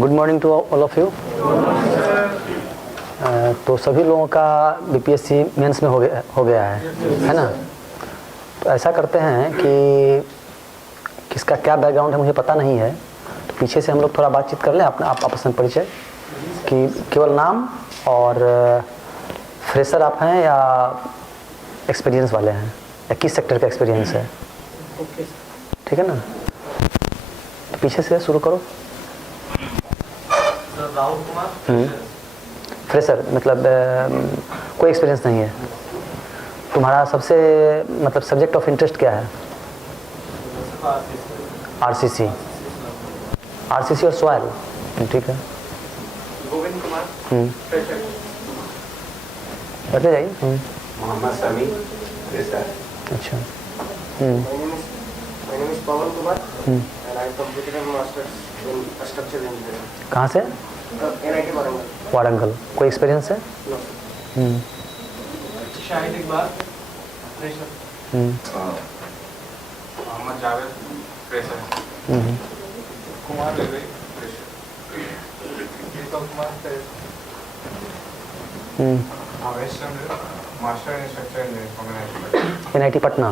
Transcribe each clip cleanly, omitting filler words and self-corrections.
Good morning to all of you. तो सभी लोगों का बीपीएससी मेंस में हो गया है ना। तो ऐसा करते हैं कि किसका क्या बैकग्राउंड है मुझे पता नहीं है, तो पीछे से हम लोग थोड़ा बातचीत कर लें अपना आपस में परिचय, कि केवल नाम और फ्रेशर आप हैं या एक्सपीरियंस वाले हैं या किस सेक्टर का एक्सपीरियंस है। ठीक है ना, तो पीछे से शुरू करो। राहुल कुमार। फ्रेशर मतलब कोई एक्सपीरियंस नहीं है। तुम्हारा सबसे मतलब सब्जेक्ट ऑफ इंटरेस्ट क्या है? आरसीसी और सॉइल। ठीक है। गोविंद कुमार। बढ़ते जाइए। मोहम्मद समी फ्रेशर। अच्छा। My name is Pawan Kumar and I completed a master's in structural engineering. कहाँ से? NIT वारंगल। वारंगल। कोई एक्सपीरियंस है? No. Shahid Iqbal fresher. Mohammad Javed fresher. Kumar Devi fresher. Deepak Kumar fresher. Avesh Chandra master in structural engineering from NIT Patna.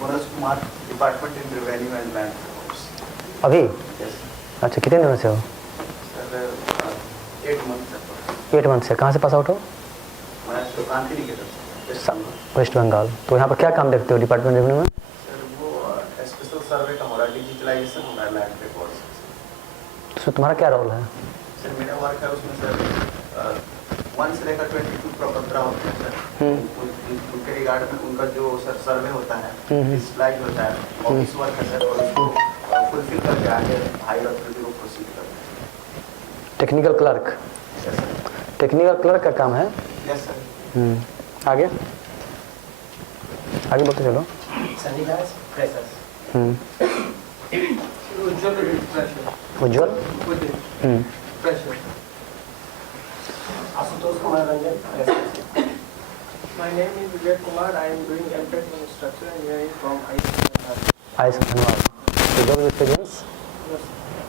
Manoj Kumar department in revenue and land records. अभी? Yes अच्छा, कितने दिनों से हो? सर 8 मंथ 8 मंथ से। कहाँ से पास आउट हो? मैं सुकांति निकेतन वेस्ट बंगाल। तो यहाँ पर क्या काम देखते हो डिपार्टमेंट रेवेन्यू में? सर वो स्पेशल सर्वे का हो रहा है, डिजिटलाइजेशन हो रहा है लैंड रिकॉर्ड्स। तो तुम्हारा क्या रोल है? सर मेरा वर्क है उसमें सर 1 से लेकर 22 प्रपत्र होते हैं सर। उनके रिगार्ड में उनका जो सर सर्वे होता है, डिजिटलाइज होता है, ऑफिस वर्क है सर, और उसको फुलफिल करके आगे हायर अथॉरिटी को प्रोसीड करते हैं। Technical clerk. Yes sir. Technical clerk का काम है। Yes sir. आगे आगे बोलते चलो। Sunny Das freshers. Ujjwal fresher. Ujjwal. Fresher. Ashutosh Kumar Ranjan fresher. My name is Vijay Kumar. I am doing MTech in structural engineering from IIT. आइस धन्यवाद। तो job experience?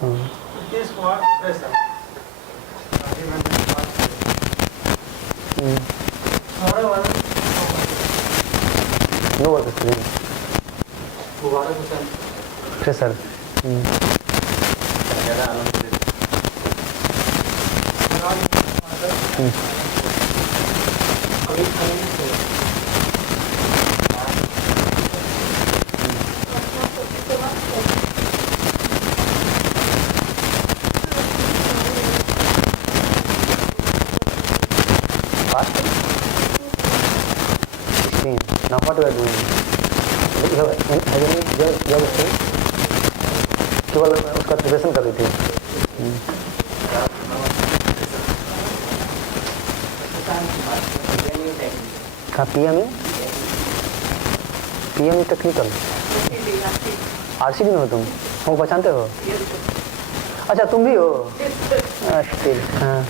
Nitish Kumar fresher. Rajiv Ranjan Kumar fresher. Saurabh Anand no work experience. Mubarak Hussain fresher. मेरा Anand Now what we are doing? You have any job experience? केवल उसका preparation कर रही थी। कहाँ? PME technical. RCB में हो तुम? हमको पहचानते हो? अच्छा, तुम भी हो? हाँ।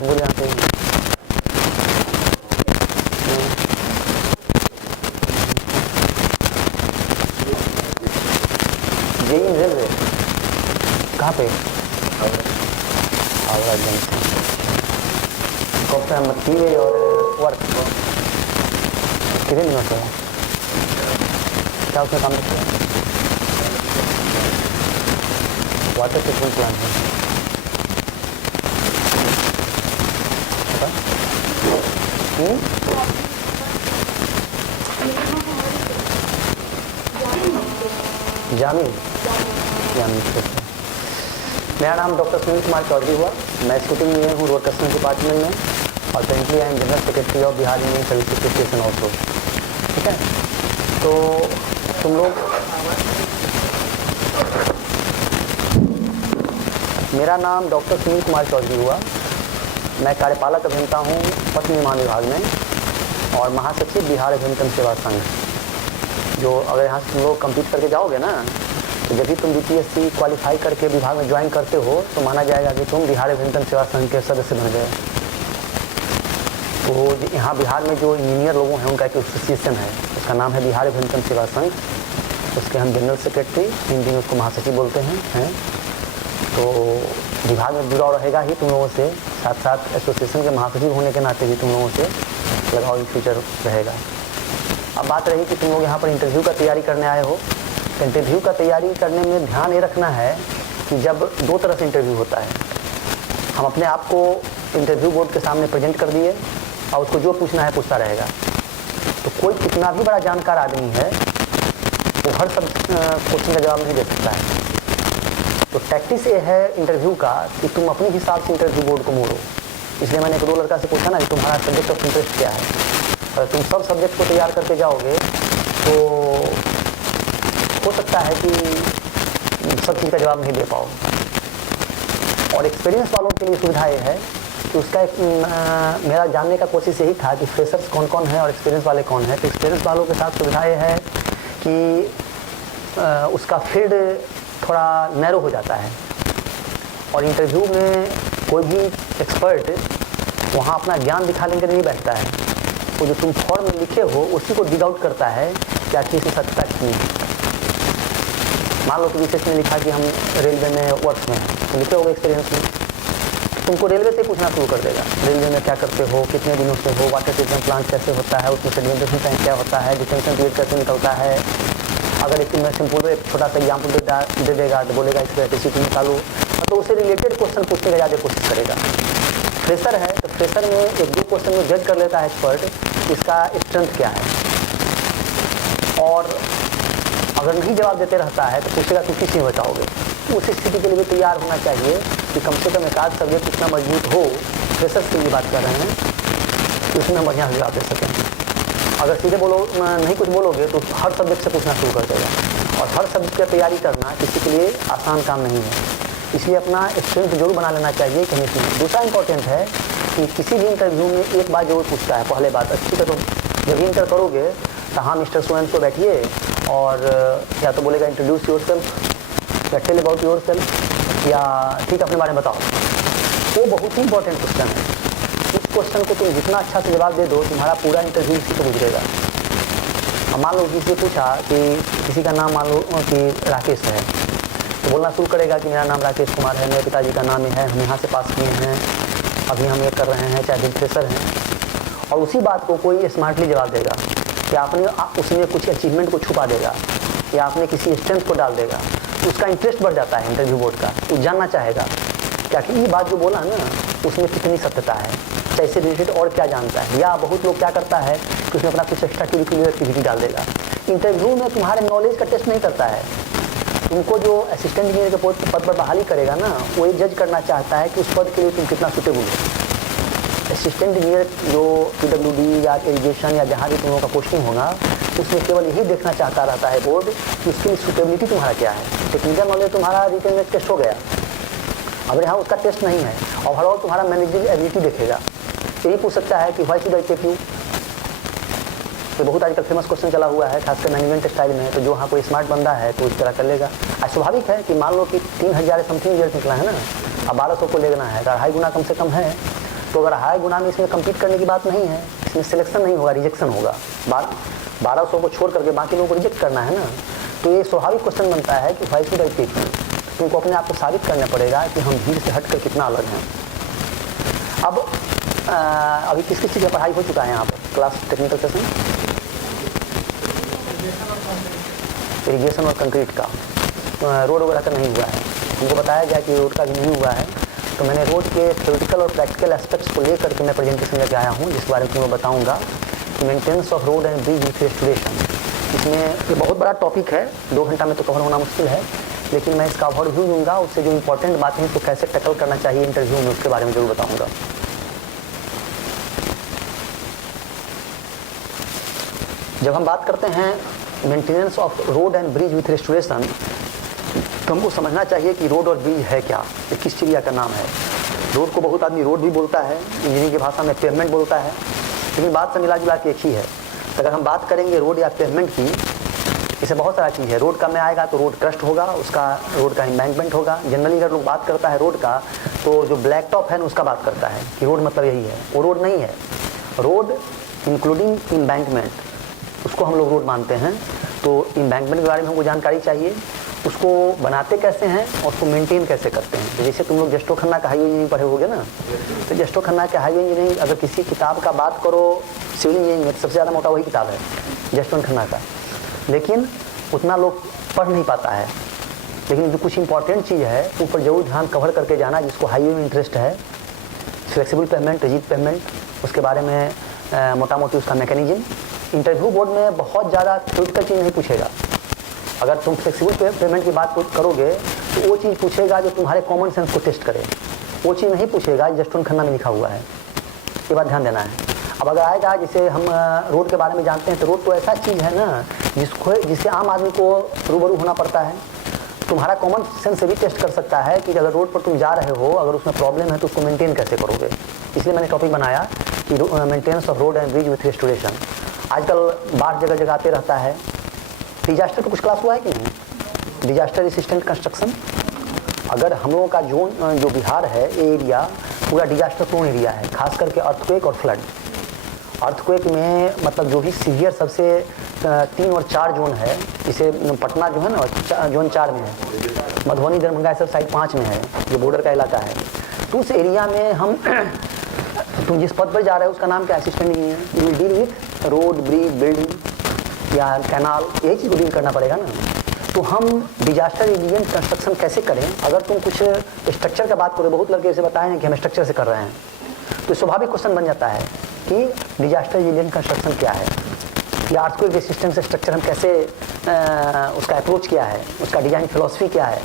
बोल यहाँ पे। रेलवे कहाँ पे? हावड़ा जंक्शन। कब से हम पीए और वर्क कितने दिनों से? क्या उसमें काम करते हैं? वाटर ट्रीटमेंट प्लांट है। जामी। मेरा नाम डॉक्टर सुनील कुमार चौधरी हुआ। मैं शूटिंग इंजीनियर हूँ रोड कस्टम डिपार्टमेंट में, और currently I am general secretary of Bihar engineering service association also. ठीक है, तो तुम लोग, मेरा नाम डॉक्टर सुनील कुमार चौधरी हुआ। मैं कार्यपालक अभियंता हूँ पथ निर्माण विभाग में और महासचिव बिहार अभियंत्रण सेवा संघ। जो अगर यहाँ से तुम लोग कंप्लीट करके जाओगे ना, तो जब भी तुम बीपीएससी क्वालिफाई करके विभाग में ज्वाइन करते हो तो माना जाएगा कि तुम बिहार अभियंत्रण सेवा संघ के सदस्य बन गए। तो यहाँ बिहार में जो इंजीनियर लोगों हैं उनका एक एसोसिएशन है, उसका नाम है बिहार अभियंत्रण सेवा संघ, उसके हम जनरल सेक्रेटरी, हिंदी में उसको महासचिव बोलते हैं। तो विभाग में जुड़ा रहेगा ही तुम लोगों से, साथ साथ एसोसिएशन के महासचिव होने के नाते भी तुम लोगों से लगाव इन फ्यूचर रहेगा। अब बात रही कि तुम लोग यहाँ पर इंटरव्यू का तैयारी करने आए हो, तो इंटरव्यू का तैयारी करने में ध्यान ये रखना है कि जब दो तरह से इंटरव्यू होता है, हम अपने आप को इंटरव्यू बोर्ड के सामने प्रेजेंट कर दिए और उसको जो पूछना है पूछता रहेगा। तो कोई कितना भी बड़ा जानकार आदमी है वो हर सब क्वेश्चन का जवाब नहीं दे सकता है। तो टैक्टिस ये है इंटरव्यू का कि तुम अपने हिसाब से इंटरव्यू बोर्ड को मोड़ो। इसलिए मैंने एक दो लड़का से पूछा ना कि तुम्हारा सब्जेक्ट ऑफ इंटरेस्ट क्या है। अगर तुम सब सब्जेक्ट को तैयार करके जाओगे तो हो सकता है कि सब चीज़ का जवाब नहीं दे पाओ। और एक्सपीरियंस वालों के लिए सुविधा ये है कि उसका एक मेरा जानने का कोशिश यही था कि फ्रेशर्स कौन कौन है और एक्सपीरियंस वाले कौन है। तो एक्सपीरियंस वालों के साथ सुविधा ये है कि उसका फील्ड थोड़ा नैरो हो जाता है और इंटरव्यू में कोई भी एक्सपर्ट वहाँ अपना ज्ञान दिखाने के लिए नहीं बैठता है। वो जो तुम फॉर्म में लिखे हो उसी को डिग आउट करता है कि आखिर इसमें सत्यता कितनी है। मान लो कि विशेष में लिखा कि हम रेलवे में वर्क्स में हैं, तो लिखे होगा एक्सपीरियंस में, तुमको रेलवे से पूछना शुरू कर देगा, रेलवे में क्या करते हो, कितने दिनों से हो, वाटर ट्रीटमेंट प्लांट कैसे होता है, उसमें सेडिमेंटेशन टैंक क्या होता है, डिटेंशन पीरियड कैसे निकलता है। अगर एक मैं सिंपल एक छोटा सा एग्जाम्पल दे देगा तो बोलेगा इसका कैपेसिटी निकालो, तो उससे रिलेटेड क्वेश्चन पूछने का ज़्यादा कोशिश करेगा। फ्रेशर है तो फ्रेशर में एक दो क्वेश्चन में जज कर लेता है एक्सपर्ट इसका स्ट्रेंथ क्या है, और अगर नहीं जवाब देते रहता है तो पूछेगा कि किस में बताओगे। उस स्थिति के लिए भी तैयार होना चाहिए कि कम से कम एक आध सब्जेक्ट इतना मजबूत हो, फ्रेशर्स की बात कर रहे हैं, कि उसमें बढ़िया से जवाब दे सकें। अगर सीधे बोलो नहीं कुछ बोलोगे तो हर सब्जेक्ट से पूछना शुरू कर देगा, और हर सब्जेक्ट की तैयारी करना किसी के लिए आसान काम नहीं है। इसलिए अपना स्ट्रेंथ जरूर बना लेना चाहिए कहीं से। दूसरा इंपॉर्टेंट है कि किसी भी इंटरव्यू में एक बात जरूर पूछता है, पहले बात अच्छी तो जब इंटर करोगे तो हाँ मिस्टर सोएन को बैठिए और या तो बोलेगा इंट्रोड्यूस योर सेल्फ या टेल अबाउट योर सेल्फ, या ठीक अपने बारे में बताओ। वो बहुत ही इंपॉर्टेंट क्वेश्चन है। इस क्वेश्चन को तुम जितना अच्छा से जवाब दे दो तुम्हारा पूरा इंटरव्यू इसी को गुजरेगा। अब मान लो किसी से पूछा कि किसी का नाम मान लो कि राकेश है, तो बोलना शुरू करेगा कि मेरा नाम राकेश कुमार है, मेरे पिताजी का नाम है, हम यहाँ से पास किए हैं, अभी हम ये कर रहे हैं, चाहे दिन फ्रेशर हैं। और उसी बात को कोई स्मार्टली जवाब देगा कि आपने उसमें कुछ अचीवमेंट को छुपा देगा या आपने किसी स्ट्रेंथ को डाल देगा, तो उसका इंटरेस्ट बढ़ जाता है इंटरव्यू बोर्ड का। वो जानना चाहेगा क्या कि ये बात जो बोला ना उसमें कितनी सत्यता है, चाहे इससे रिलेटेड और क्या जानता है। या बहुत लोग क्या करता है कि उसमें अपना कुछ एक्स्ट्रा करिकुलर एक्टिविटी डाल देगा। इंटरव्यू में तुम्हारे नॉलेज का टेस्ट नहीं करता है, तुमको जो असिस्टेंट इंजीनियर के पद पर बहाली करेगा ना वो ये जज करना चाहता है कि उस पद के लिए तुम कितना सुटेबल हो। असिस्टेंट इंजीनियर जो PWD या इरिगेशन या जहाँ भी तुम लोगों का पोस्टिंग होगा उसमें केवल यही देखना चाहता रहता है बोर्ड कि उसकी सुटेबिलिटी तुम्हारा क्या है। टेक्निकल नॉलेज तुम्हारा रिटन में टेस्ट हो गया, अब यहाँ उसका टेस्ट नहीं है। ओवरऑल तुम्हारा मैनेजरियल एबिलिटी देखेगा। यही पूछ सकता है कि why should I take you, ये बहुत आजकल फेमस क्वेश्चन चला हुआ है खासकर मैनेजमेंट स्टाइल में। तो जो वहाँ कोई स्मार्ट बंदा है तो इस तरह कर लेगा। स्वाभाविक है कि मान लो कि 3000 समथिंग रिजल्ट निकला है ना, अब 1200 को लेना है, अगर 2.5 गुना कम से कम है, तो अगर 2.5 गुना में इसमें कम्पीट करने की बात नहीं है, इसमें सिलेक्शन नहीं होगा, रिजेक्शन होगा। 1200 को छोड़ करके बाकी लोगों को रिजेक्ट करना है ना, तो ये स्वाभाविक क्वेश्चन बनता है कि why should I take you. तुमको अपने आप को साबित करना पड़ेगा कि हम भीड़ से हटकर कितना अलग हैं। अब अभी किस किस चीज़ का पढ़ाई हो चुका है यहाँ पर क्लास टेक्निकल सेशन? इरिगेशन और कंक्रीट का, रोड वगैरह का नहीं हुआ है। हमको बताया गया कि रोड का भी नहीं हुआ है, तो मैंने रोड के थ्योरेटिकल और प्रैक्टिकल एस्पेक्ट्स को लेकर के मैं प्रेजेंटेशन लेके आया हूँ, जिस बारे में मैं बताऊँगा कि maintenance of road and bridge with restoration. इसमें ये बहुत बड़ा टॉपिक है, 2 घंटा में तो कवर होना मुश्किल है, लेकिन मैं इसका ओवरव्यू दूंगा, उससे जो इंपॉर्टेंट बातें हैं उसको कैसे टैकल करना चाहिए इंटरव्यू में उसके बारे में जरूर बताऊँगा। जब हम बात करते हैं maintenance of road and bridge with restoration, तो हमको समझना चाहिए कि रोड और ब्रिज है क्या, ये किस चिड़िया का नाम है। रोड को बहुत आदमी रोड भी बोलता है, इंजीनियरिंग की भाषा में पेवमेंट बोलता है, लेकिन बात से मिला जुला के एक ही है। तो अगर हम बात करेंगे रोड या पेवमेंट की, इससे बहुत सारा चीज़ है। रोड का में आएगा तो रोड क्रस्ट होगा, उसका रोड का एम्बैंकमेंट होगा। जनरली अगर लोग बात करता है रोड का तो जो ब्लैक टॉप है ना उसका बात करता है कि रोड मतलब यही है, वो रोड नहीं है। रोड इंक्लूडिंग एम्बैंकमेंट उसको हम लोग रोड मानते हैं। तो एम्बैंकमेंट के बारे में हमको जानकारी चाहिए, उसको बनाते कैसे हैं और उसको मेंटेन कैसे करते हैं। तो जैसे तुम लोग जस्टो खन्ना का हाईवे इंजीनियरिंग पढ़े होगे ना, तो जस्टो खन्ना के हाईवे इंजीनियरिंग अगर किसी किताब का बात करो सिविल इंजीनियरिंग में, तो सबसे ज़्यादा मोटा वही किताब है जस्टो खन्ना का, लेकिन उतना लोग पढ़ नहीं पाता है। लेकिन जो कुछ इंपॉर्टेंट चीज़ है ऊपर जरूर ध्यान कवर करके जाना, जिसको हाईवे में इंटरेस्ट है, फ्लेक्सिबल पेमेंट, रिजिड पेमेंट, उसके बारे में मोटा मोटी उसका मैकेनिज्म। इंटरव्यू बोर्ड में बहुत ज़्यादा थ्योरेटिकल चीज़ नहीं पूछेगा। अगर तुम फ्लेक्सिबल पेमेंट की बात करोगे तो वो चीज़ पूछेगा जो तुम्हारे कॉमन सेंस को टेस्ट करे, वो चीज़ नहीं पूछेगा जस्टो खन्ना में लिखा हुआ है। ये बात ध्यान देना है। अब अगर आएगा, जैसे हम रोड के बारे में जानते हैं, तो रोड तो ऐसा चीज़ है ना जिससे आम आदमी को रूबरू होना पड़ता है। तुम्हारा कॉमन सेंस से भी टेस्ट कर सकता है कि अगर रोड पर तुम जा रहे हो, अगर उसमें प्रॉब्लम है तो उसको मेंटेन कैसे करोगे। इसलिए मैंने टॉपिक बनाया कि maintenance of road and bridge with restoration. आजकल बाढ़ जगह जगह आते रहता है। डिजास्टर का कुछ क्लास हुआ है कि नहीं? Disaster resistant construction. अगर हम लोगों का जोन जो बिहार है, ये एरिया पूरा डिजास्टर प्रोन एरिया है, खास करके अर्थक्वेक और फ्लड। अर्थक्वेक में मतलब जो भी सीवियर सबसे 3 और 4 जोन है, इसे पटना जो है ना जोन 4 में है, मधुबनी दरभंगा सब साइड 5 में है, जो बॉर्डर का इलाका है। तो उस एरिया में हम तुम जिस पद पर जा रहे हो उसका नाम क्या? Assistant engineer. You will deal with road, bridge, building या कैनाल, यही चीज़ को डील करना पड़ेगा ना। तो हम डिजास्टर रिजिलिएंट कंस्ट्रक्शन कैसे करें? अगर तुम कुछ स्ट्रक्चर का बात करो, बहुत लड़के ऐसे बताए हैं कि हम स्ट्रक्चर से कर रहे हैं, तो स्वाभाविक क्वेश्चन बन जाता है कि डिजास्टर रिजिलिएंट कंस्ट्रक्शन क्या है, या अर्थक्वेक रेसिस्टेंस स्ट्रक्चर हम कैसे उसका अप्रोच क्या है, उसका डिजाइन फिलॉसफी क्या है,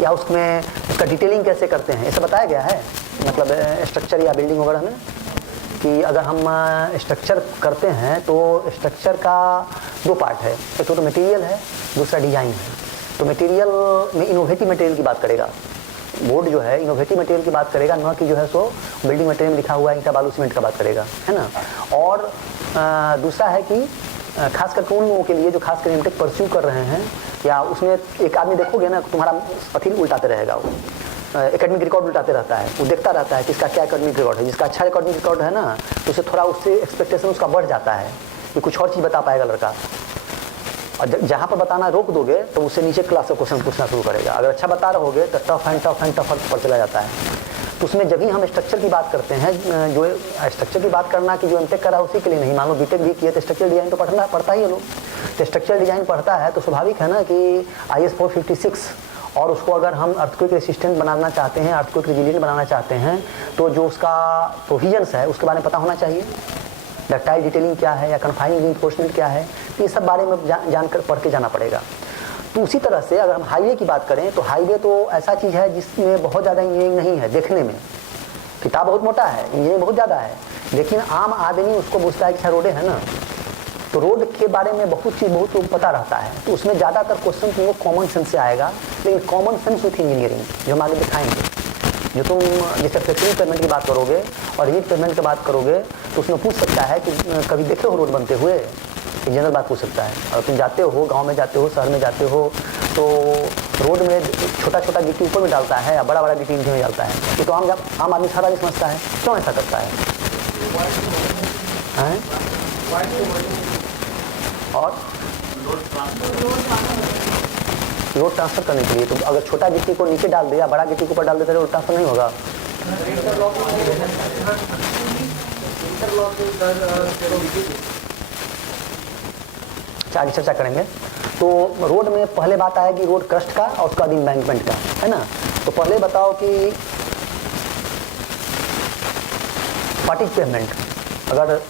या उसमें उसका डिटेलिंग कैसे करते हैं, ऐसा बताया गया है। मतलब स्ट्रक्चर या बिल्डिंग वगैरह में कि अगर हम स्ट्रक्चर करते हैं तो स्ट्रक्चर का 2 पार्ट है, एक तो मटेरियल है, दूसरा डिजाइन है। तो मटेरियल में इनोवेटिव मटेरियल की बात करेगा बोर्ड, जो है इनोवेटिव मटेरियल की बात करेगा, न कि जो है सो बिल्डिंग मटेरियल में लिखा हुआ है ईंटा बालू सीमेंट का बात करेगा, है ना। और दूसरा है कि खास करके उन लोगों के लिए जो खास कर एमटेक परस्यू कर रहे हैं, या उसमें एक आदमी देखोगे ना तुम्हारा पथिल उल्टाते रहेगा, वो एकेडमिक रिकॉर्ड उल्टाते रहता है, वो देखता रहता है कि इसका क्या एकेडमिक रिकॉर्ड है। जिसका अच्छा एकेडमिक रिकॉर्ड है ना, तो उसे थोड़ा उससे एक्सपेक्टेशन उसका बढ़ जाता है कि कुछ और चीज़ बता पाएगा लड़का। और जहाँ पर बताना रोक दोगे तो उससे नीचे क्लास का क्वेश्चन पूछना शुरू करेगा। अगर अच्छा बता रहोगे तो टफ एंड टफ पर चला जाता है। तो उसमें जब भी हम स्ट्रक्चर की बात करते हैं, जो स्ट्रक्चर की बात करना कि जो एमटेक करा उसी के लिए नहीं, मान लो बीटेक भी किया तो स्ट्रक्चर डिजाइन तो पढ़ता ही है लोग। तो स्ट्रक्चर डिजाइन पढ़ता है तो स्वाभाविक है ना कि IS 456, और उसको अगर हम अर्थक्वेक रेसिस्टेंट बनाना चाहते हैं, अर्थक्वेक रेजिलिएंट बनाना चाहते हैं, तो जो उसका प्रोविजंस है उसके बारे में पता होना चाहिए। डक्टाइल डिटेलिंग क्या है या कन्फाइनिंग रिइंफोर्समेंट क्या है, तो ये सब बारे में जानकर पढ़ के जाना पड़ेगा। तो उसी तरह से अगर हम हाईवे की बात करें तो हाईवे तो ऐसा चीज़ है जिसमें बहुत ज़्यादा इंजीनियरिंग नहीं है। देखने में किताब बहुत मोटा है, इंजीनियरिंग बहुत ज़्यादा है, लेकिन आम आदमी उसको पूछता है कि रोडें है ना, तो रोड के बारे में बहुत चीज़ बहुत पता रहता है। तो उसमें ज़्यादातर क्वेश्चन तुमको कॉमन सेंस से आएगा, लेकिन कॉमन सेंस विथ इंजीनियरिंग जो हम आगे दिखाएंगे। जो तुम जैसे फ्लेक्सिबल पेमेंट की बात करोगे और रिजिड पेमेंट की बात करोगे, तो उसमें पूछ सकता है कि कभी देखे हो रोड बनते हुए, एक जनरल बात पूछ सकता है। और तुम जाते हो, गांव में जाते हो, शहर में जाते हो, तो रोड में छोटा छोटा गिट्टी ऊपर में डालता है या बड़ा बड़ा गिट्टी नीचे में डालता है। ये तो आम आदमी सारा भी समझता है, क्यों ऐसा करता है? और लोड ट्रांसफर करने के लिए, तो अगर छोटा गिट्टी को नीचे डाल दिया, बड़ा गिट्टी को ऊपर डाल देते तो लोड ट्रांसफर नहीं होगा। आगे चर्चा करेंगे। तो रोड में पहले बात आएगी रोड क्रस्ट का और उसका एम्बैंकमेंट का, है ना। तो पहले बताओ कि पार्टिक पेमेंट अगर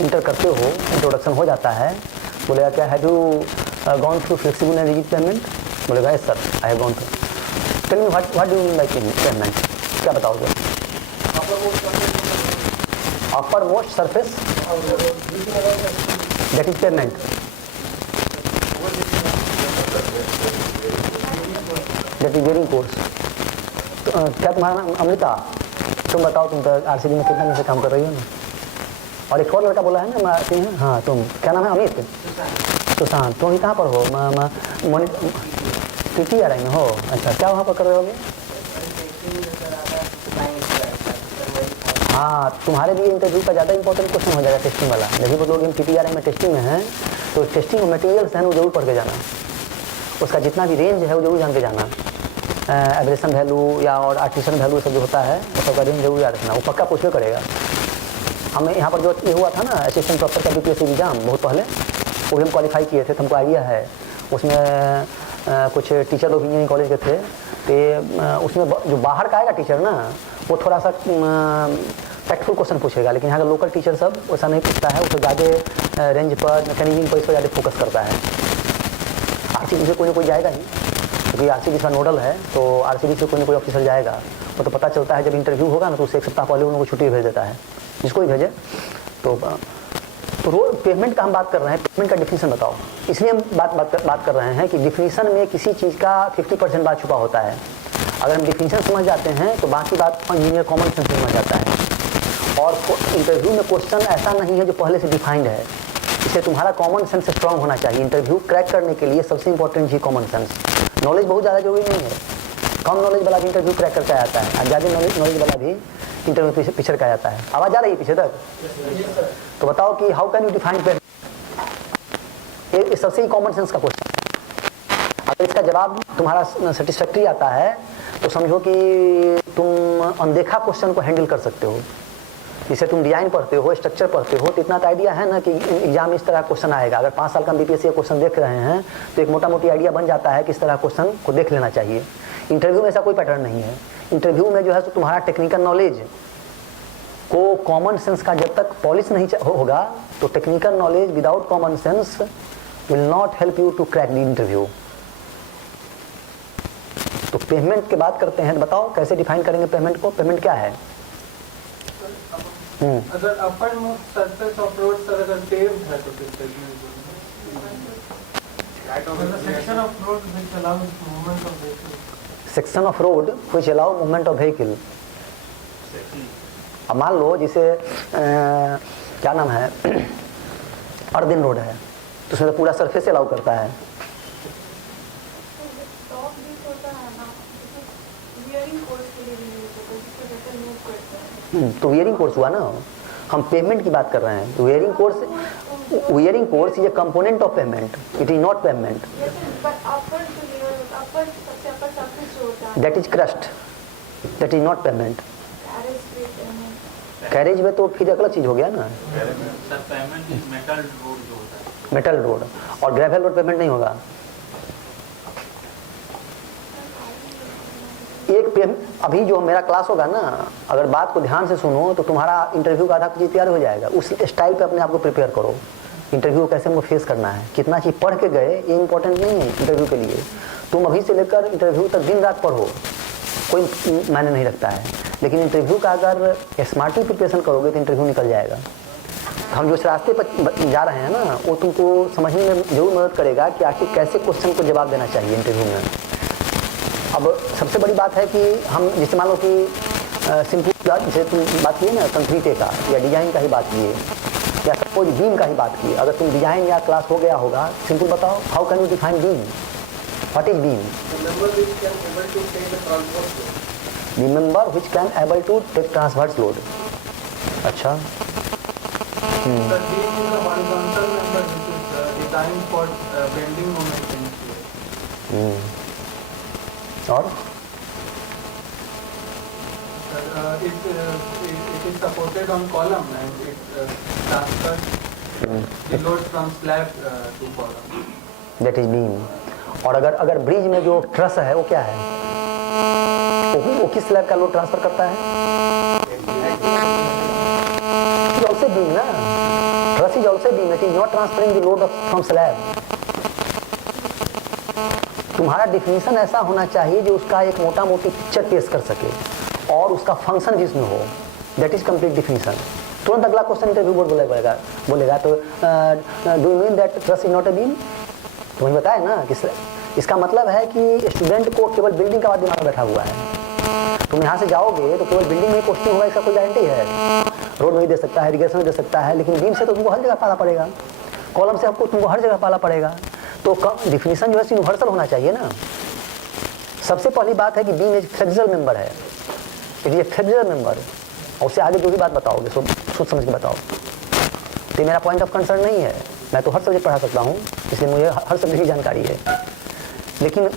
इंटर करते हो, इंट्रोडक्शन हो जाता है, बोलेगा क्या have you gone through flexible and rigid pavement? बोलेगा yes sir I have gone through. Tell me what do you mean by pavement, क्या बताओगे? Upper most surface that is pavement. That is very course. क्या तुम्हारा नाम अमृता? तुम बताओ, तुम तो RCD में कितना दिन से काम कर रही हो ना? और एक और लड़का बोला है ना, हाँ तुम, क्या नाम है? अमित, सुशांत। तुम अभी कहाँ पर हो? TTRI में हो? अच्छा, क्या वहाँ पर कर रहे होगे? हाँ, तुम्हारे लिए इंटरव्यू का ज़्यादा इंपॉर्टेंट क्वेश्चन हो जाएगा टेस्टिंग वाला। जब भी लोग PTRM में टेस्टिंग में हैं तो टेस्टिंग मटेरियल्स हैं वो जरूर पढ़ के जाना, उसका जितना भी रेंज है वो जरूर जान के जाना। एब्रेशन वैल्यू या और आर्टिशन वैल्यू सब जो होता है वो सबका रेंज जरूर याद रखना, वो पक्का पूछे करेगा। हमें यहाँ पर जो ये हुआ था ना असिस्टेंट प्रोफेसर का BPSC एग्जाम बहुत पहले, वो भी हम क्वालिफाई किए थे, तो हमको आइडिया है। उसमें कुछ टीचर लोग इंजीनियरिंग कॉलेज के थे, तो उसमें जो बाहर का आएगा टीचर ना वो थोड़ा सा टैक्टफुल क्वेश्चन पूछेगा, लेकिन यहाँ का लोकल टीचर सब वैसा नहीं पूछता है, उससे ज़्यादा रेंज पर मैकेनिज्म पर इस पर ज़्यादा फोकस करता है। RCB से कोई ना कोई जाएगा ही, क्योंकि RCB का नोडल है, तो RCB से कोई ना कोई ऑफिसर जाएगा। वो तो पता चलता है जब इंटरव्यू होगा ना तो उससे एक सप्ताह पहले उनको छुट्टी भेज देता है, जिसको भी भेजे। तो रोज पेमेंट का हम बात कर रहे हैं, पेमेंट का डिफिनीशन बताओ। इसलिए हम बात कर रहे हैं कि डिफिनीशन में किसी चीज़ का 50% बात छुपा होता है। अगर हम डिफिनीशन समझ जाते हैं तो बाकी बात इंजीनियर कॉमन सेंस समझ जाता है। और इंटरव्यू में क्वेश्चन ऐसा नहीं है जो पहले से डिफाइंड है, इसलिए तुम्हारा कॉमन सेंस स्ट्रांग होना चाहिए। इंटरव्यू क्रैक करने के लिए सबसे इंपॉर्टेंट चीज़ कॉमन सेंस। नॉलेज बहुत ज़्यादा जरूरी नहीं है, कम नॉलेज वाला भी इंटरव्यू क्रैक करके आता है, और ज़्यादा नॉलेज वाला भी इंटरव्यू पीछे का जाता है। आवाज़ आ रही है पीछे तक? तो बताओ कि how can you define payment? ये सबसे ही कॉमन सेंस का क्वेश्चन। अगर इसका जवाब तुम्हारा सेटिस्फैक्ट्री आता है तो समझो कि तुम अनदेखा क्वेश्चन को हैंडल कर सकते हो। जिसे तुम डिजाइन पढ़ते हो, स्ट्रक्चर पढ़ते हो, तो इतना तो आइडिया है ना कि एग्जाम में इस तरह क्वेश्चन आएगा। अगर 5 साल का BPSC क्वेश्चन देख रहे हैं तो एक मोटा मोटी आइडिया बन जाता है कि इस तरह क्वेश्चन को देख लेना चाहिए। इंटरव्यू में ऐसा कोई पैटर्न नहीं है। इंटरव्यू में जो है तो तुम्हारा टेक्निकल नॉलेज को कॉमन सेंस का जब तक पॉलिश नहीं होगा तो technical knowledge without common sense will not help you to crack the interview. तो पेमेंट की बात करते हैं, तो बताओ कैसे डिफाइन करेंगे पेमेंट को? पेमेंट क्या है? अगर अपर most surface of road sir अगर पेव्ड है तो फिर payment section of road which allows movement of vehicle. Section of road which allow movement of vehicle. अब मान लो जिसे क्या नाम है अर्दिन रोड है, तो उसमें तो पूरा सरफेस अलाउ करता है। तो वियरिंग कोर्स हुआ ना, हम पेमेंट की बात कर रहे हैं। Wearing course is a component of payment, it is not payment. That is crust, that is not payment. Carriage में तो फिर अगला चीज हो गया ना। मेटल रोड और ग्रेवल रोड पेमेंट नहीं होगा। अभी जो मेरा क्लास होगा ना, अगर बात को ध्यान से सुनो तो तुम्हारा इंटरव्यू का आधा चीज तैयार हो जाएगा। उस स्टाइल पे अपने आप को प्रिपेयर करो। इंटरव्यू कैसे हमको फेस करना है, कितना चीज पढ़ के गए ये इंपॉर्टेंट नहीं है इंटरव्यू के लिए। तुम अभी से लेकर इंटरव्यू तक दिन रात पढ़ो, कोई मायने नहीं रखता है। लेकिन इंटरव्यू का अगर स्मार्टली प्रिपरेशन करोगे तो इंटरव्यू निकल जाएगा। हम जो रास्ते पर जा रहे हैं ना वो तुमको समझने में जरूर मदद करेगा कि आखिर कैसे क्वेश्चन को जवाब देना चाहिए इंटरव्यू में। अब सबसे बड़ी बात है कि हम जैसे मान लो कि सिंपल जैसे तुम बात किए ना कंक्रीटे का या डिजाइन का ही बात किए या सपोज बीम का ही बात किए। अगर तुम डिजाइन या क्लास हो गया होगा, सिंपल बताओ how can you define beam? What is beam? The member which can able to take transverse load. अच्छा, और it is supported on column and it transfers the load from slab to column. That is beam। और अगर bridge में जो truss है वो क्या है? वो किस स्लैब का लोड ट्रांसफर करता है? also beam ना, truss is also beam, it is not transferring the load from slab। तुम्हारा डिफिनीशन ऐसा होना चाहिए जो उसका एक मोटा मोटी पिक्चर पेश कर सके और उसका फंक्शन भी इसमें हो। That is complete definition. तुरंत अगला क्वेश्चन इंटरव्यू बोर्ड बोलेगा तो do you mean that truss is not a beam? तुम्हें बताया ना कि इसका मतलब है कि स्टूडेंट को केवल बिल्डिंग का बात दिमाग में बैठा हुआ है। तुम यहाँ से जाओगे तो केवल बिल्डिंग में क्वेश्चन होगा, इसका कोई गारंटी है? रोड में भी दे सकता है, इरिगेशन में दे सकता है, लेकिन बीम से तो तुमको हर जगह पाला पड़ेगा, कॉलम से आपको तुमको हर जगह पाला पड़ेगा। तो डिफिनीशन जो है यूनिवर्सल होना चाहिए ना। सबसे पहली बात है कि बीम एक फ्लेक्सिबल मेंबर है, it is a flexible member और उससे आगे जो भी बात बताओगे सोच समझ के बताओ। तो मेरा पॉइंट ऑफ कंसर्न नहीं है, मैं तो हर सब्जेक्ट पढ़ा सकता हूँ, इसलिए मुझे हर सब्जेक्ट की जानकारी है, लेकिन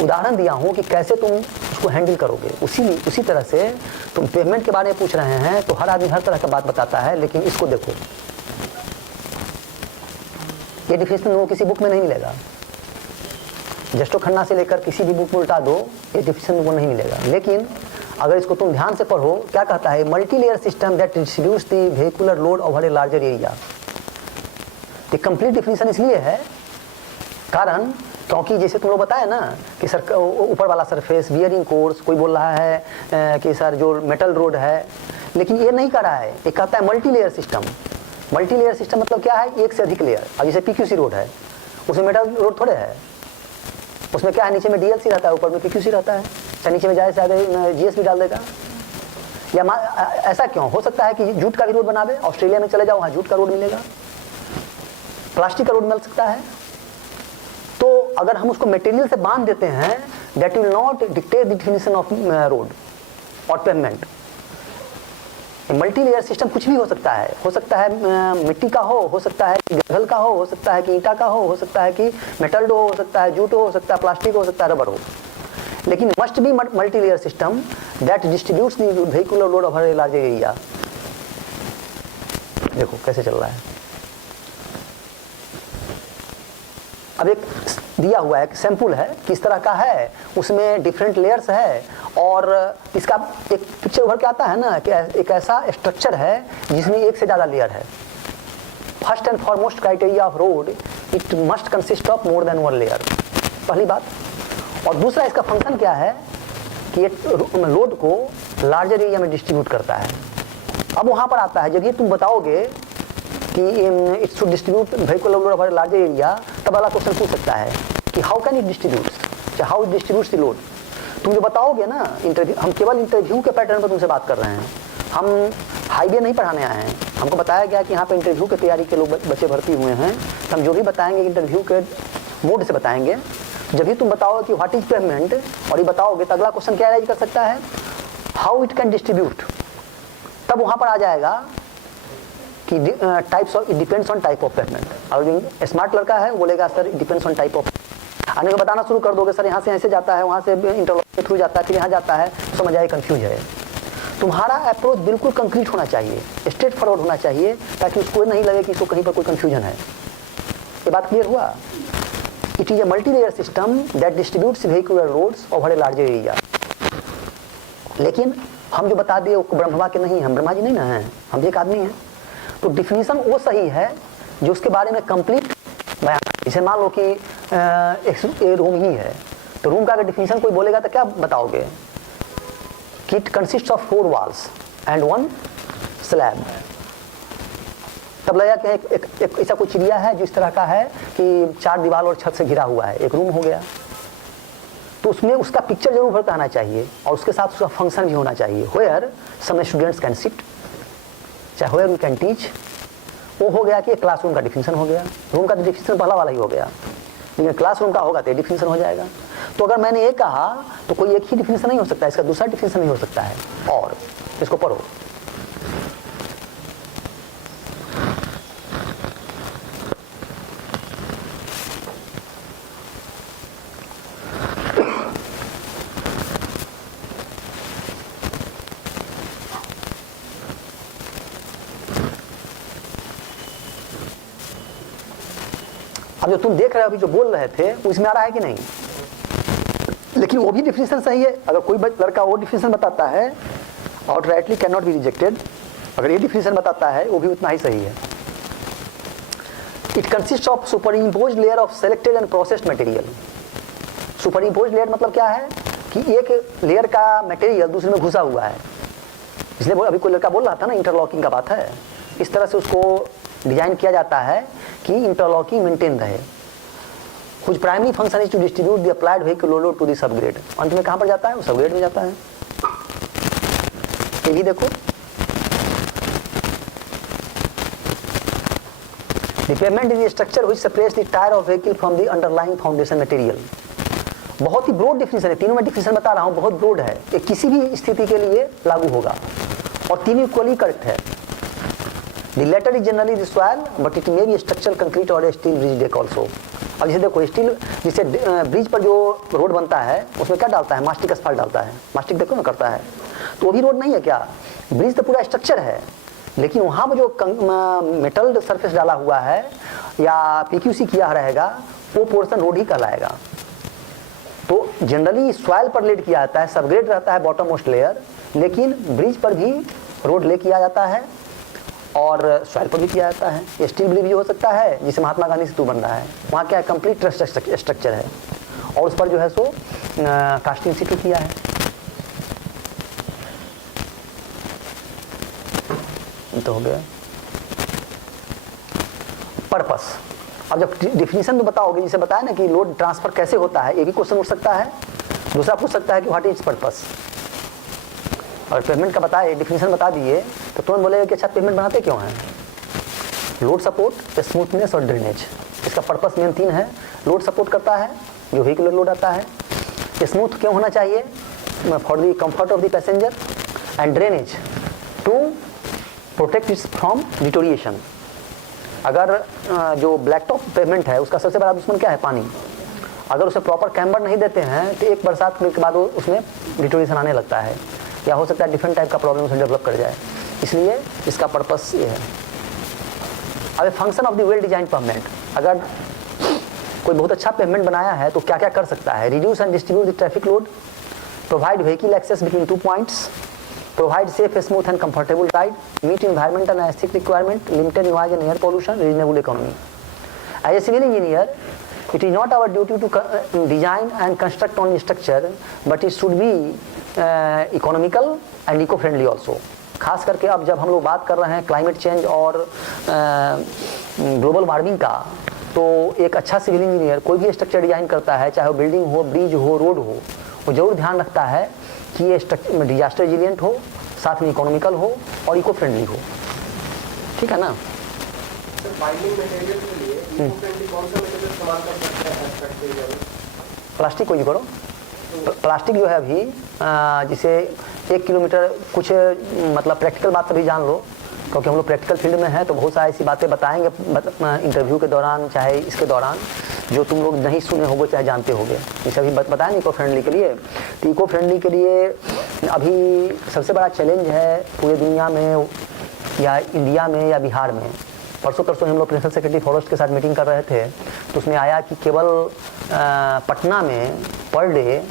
उदाहरण दिया हूँ कि कैसे तुम उसको हैंडल करोगे। उसी तरह से तुम पेमेंट के बारे में पूछ रहे हैं तो हर आदमी हर तरह का बात बताता है, लेकिन इसको देखो, ये डिफिनेशन वो किसी बुक में नहीं मिलेगा। जस्टो खन्ना से लेकर किसी भी बुक में उल्टा दो, ये डिफिनेशन वो नहीं मिलेगा। लेकिन अगर इसको तुम ध्यान से पढ़ो, क्या कहता है, multi layer system that distributes the vehicular load over a larger area. ये कंप्लीट डिफिनेशन इसलिए है कारण क्योंकि जैसे तुम लोग बताया ना कि सर ऊपर वाला सरफेस बियरिंग कोर्स, कोई बोल रहा है कि सर जो मेटल रोड है, लेकिन ये नहीं कर रहा है, ये कहता है multi layer system. Multi layer system मतलब क्या है, एक से अधिक लेयर। अब जैसे पीक्यूसी रोड है, उसमें मेटल रोड थोड़े है, उसमें क्या है, नीचे में डीएलसी रहता है, ऊपर में पीक्यूसी रहता है, चाहे नीचे में जाए से आगे जीएस भी डाल देगा। या ऐसा क्यों हो सकता है कि जूट का भी रोड बनावे, ऑस्ट्रेलिया में चले जाओ, वहाँ जूट का रोड मिलेगा, प्लास्टिक का रोड मिल सकता है। तो अगर हम उसको मटेरियल से बांध देते हैं, that will not dictate the definition of road और पेवमेंट। मल्टी लेयर सिस्टम कुछ भी हो सकता है मिट्टी का हो सकता है ग्रेवल का हो सकता है कि ईंटा का हो सकता है कि मेटल डो हो सकता है, जूट हो सकता है, प्लास्टिक हो सकता है, रबर हो, लेकिन must be multi layer system that distributes the vehicular load over a large area. देखो कैसे चल रहा है। अब एक दिया हुआ है, एक सैंपल है, किस तरह का है, उसमें डिफरेंट लेयर्स है, और इसका एक पिक्चर उभर के आता है ना कि एक ऐसा स्ट्रक्चर है जिसमें एक से ज़्यादा लेयर है। First and foremost criteria of road, it must consist of more than one layer, पहली बात। और दूसरा इसका फंक्शन क्या है कि ये लोड को लार्जर एरिया में डिस्ट्रीब्यूट करता है। अब वहाँ पर आता है, जब ये तुम बताओगे कि it should distribute vehicular load over larger area, तब वाला क्वेश्चन पूछ सकता है कि how can it distribute, how it distributes the load. तुम जो बताओगे ना इंटरव्यू, हम केवल इंटरव्यू के पैटर्न पर तुमसे बात कर रहे हैं, हम हाईवे नहीं पढ़ाने आए हैं। हमको बताया गया कि यहाँ पे इंटरव्यू की तैयारी के लोग बच्चे भर्ती हुए हैं, तो हम जो भी बताएंगे इंटरव्यू के मोड से बताएंगे। जब भी तुम बताओगे कि व्हाट इज पेमेंट और ये बताओगे, तो अगला क्वेश्चन क्या राइज कर सकता है, हाउ इट कैन डिस्ट्रीब्यूट। तब वहाँ पर आ जाएगा कि types of, it depends on type of payment. और जो स्मार्ट लड़का है वो बोलेगा sir it depends on type of. आने को बताना शुरू कर दोगे, सर यहाँ से ऐसे जाता है, वहाँ से इंटरलॉक के थ्रू जाता है, फिर यहाँ जाता है, समझ आए कंफ्यूज है। तुम्हारा अप्रोच बिल्कुल कंक्रीट होना चाहिए, स्ट्रेट फॉरवर्ड होना चाहिए, ताकि उसको नहीं लगे कि इसको कहीं पर कोई कंफ्यूजन है। ये बात क्लियर हुआ। It is a multi layer system that distributes vehicular loads over a larger area. लेकिन हम जो बता दिए वो ब्रह्मा के नहीं, हम ब्रह्मा जी नहीं ना हैं, हम एक आदमी हैं। तो डिफिनीशन वो सही है जो उसके बारे में कंप्लीट बयान। जैसे मान लो कि एक रूम ही है, तो रूम का अगर डिफिनीशन कोई बोलेगा तो क्या बताओगे कि it consist of 4 walls and 1 slab। तब लगेगा कि एक ऐसा कोई चिड़िया है जो इस तरह का है कि 4 दीवार और छत से घिरा हुआ है, एक रूम हो गया। तो उसमें उसका पिक्चर जरूर भर आना चाहिए, और उसके साथ उसका फंक्शन भी होना चाहिए। Where some students can sit, चाहे वेयर वी कैन टीच। वो हो गया कि क्लासरूम का डिफिनीशन हो गया। रूम का डिफिनीशन पहला वाला ही हो गया, लेकिन क्लासरूम का होगा तो डिफिनीशन हो जाएगा। तो अगर मैंने ये कहा तो कोई एक ही डिफिनीशन नहीं हो सकता, इसका दूसरा डिफिनीशन नहीं हो सकता है। और इसको पढ़ो, अब जो तुम देख रहे हो अभी जो बोल रहे थे वो इसमें आ रहा है कि नहीं, लेकिन वो भी डिफिनेशन सही है। अगर कोई लड़का वो डिफिनेशन बताता है, outrightly can not be rejected, अगर ये डिफिनेशन बताता है वो भी उतना ही सही है। It consist of superimposed layer of selected and processed material. Superimposed layer मतलब क्या है कि एक लेयर का मटेरियल दूसरे में घुसा हुआ है। इसलिए अभी कोई लड़का बोल रहा था ना इंटरलॉकिंग का बात है, इस तरह से उसको डिजाइन किया जाता है कि इंटरलॉकिंग मेंटेन रहे। कुछ primary function is to distribute the applied vehicular load to the subgrade. अंत में कहां पर जाता है, वो सबग्रेड में जाता है। ये भी देखो, the payment is structure which separates the tyre of vehicle from the underlying foundation material. बहुत ही ब्रॉड डिफिनेशन है, तीनों में डिफिनेशन बता रहा हूं, बहुत ब्रॉड है, ये किसी भी स्थिति के लिए लागू होगा। और तीन इक्वली करेक्ट है। The latter is generally the soil, but it may be structural concrete or a steel bridge deck also. अब जैसे देखो स्टील, जिसे ब्रिज पर जो रोड बनता है उसमें क्या डालता है, मास्टिक असफाल्ट डालता है, मास्टिक देखो ना करता है, तो वो भी रोड नहीं है क्या? ब्रिज तो पूरा स्ट्रक्चर है, लेकिन वहाँ पर जो मेटल सरफेस डाला हुआ है या पीक्यूसी किया रहेगा वो पोर्शन रोड ही कहलाएगा। तो जनरली सॉइल पर लेड किया जाता है, सबग्रेड रहता है बॉटम मोस्ट लेयर, लेकिन ब्रिज पर भी रोड ले किया जाता है और सॉइल पर भी किया जाता है। स्टील ब्रिज भी हो सकता है जिसे महात्मा गांधी सेतु बन रहा है, वहाँ क्या है कंप्लीट स्ट्रक्चर है और उस पर जो है सो कास्टिंग सीटू किया है। तो हो गया पर्पस। अब जब डिफिनीशन तो बताओगे, जिसे बताया ना कि लोड ट्रांसफर कैसे होता है, एक ही क्वेश्चन उठ सकता है, दूसरा पूछ सकता है कि व्हाट इज पर्पस। और पेमेंट का बताए, डिफिनीशन बता दिए तो तुरंत बोलेगा कि अच्छा पेमेंट बनाते क्यों हैं? लोड सपोर्ट, स्मूथनेस और ड्रेनेज, इसका पर्पस मेन तीन है। लोड सपोर्ट करता है जो व्हीकुलर लोड आता है, स्मूथ क्यों होना चाहिए for the comfort of the passenger, and drainage to protect its from deterioration. अगर जो ब्लैक टॉप पेमेंट है उसका सबसे बड़ा दुश्मन क्या है? पानी। अगर उसे प्रॉपर कैम्बर नहीं देते हैं तो एक बरसात के बाद उसमें डिटोरिएशन आने लगता है, या हो सकता है डिफरेंट टाइप का प्रॉब्लम उसे डेवलप कर जाए, इसलिए इसका पर्पस ये है। अब function of the well design payment, अगर कोई बहुत अच्छा पेमेंट बनाया है तो क्या क्या कर सकता है? Reduce and distribute the traffic load, provide vehicle access between 2 points, provide safe, smooth and comfortable ride, meet environmental and aesthetic requirement, limited noise and air pollution, reasonable economy. As a civil engineer, it is not our duty to design and construct only structure, but it should be economical and eco-friendly also. खास करके अब जब हम लोग बात कर रहे हैं क्लाइमेट चेंज और ग्लोबल वार्मिंग का, तो एक अच्छा सिविल इंजीनियर कोई भी स्ट्रक्चर डिजाइन करता है, चाहे वो बिल्डिंग हो, ब्रिज हो, रोड हो, वो जरूर ध्यान रखता है कि ये डिजास्टर रेजिलिएंट हो, साथ में इकोनॉमिकल हो और इको फ्रेंडली हो। ठीक है ना? बाइंडिंग मटेरियल के लिए इको फ्रेंडली कौन सा मटेरियल इस्तेमाल कर सकते हैं स्ट्रक्चर? प्लास्टिक को यूज करो। प्लास्टिक जो है अभी जिसे 1 किलोमीटर कुछ मतलब प्रैक्टिकल बात सभी जान लो, क्योंकि हम लोग प्रैक्टिकल फील्ड में हैं तो बहुत सारी ऐसी बातें बताएंगे इंटरव्यू के दौरान, चाहे इसके दौरान, जो तुम लोग नहीं सुने होगे चाहे जानते होगे। जैसे अभी बताया इको फ्रेंडली के लिए, तो इको फ्रेंडली के लिए अभी सबसे बड़ा चैलेंज है पूरे दुनिया में या इंडिया में या बिहार में। परसों हम लोग प्रिंसिपल सेक्रेटरी फॉरेस्ट के साथ मीटिंग कर रहे थे, तो उसमें आया कि केवल पटना में पर डे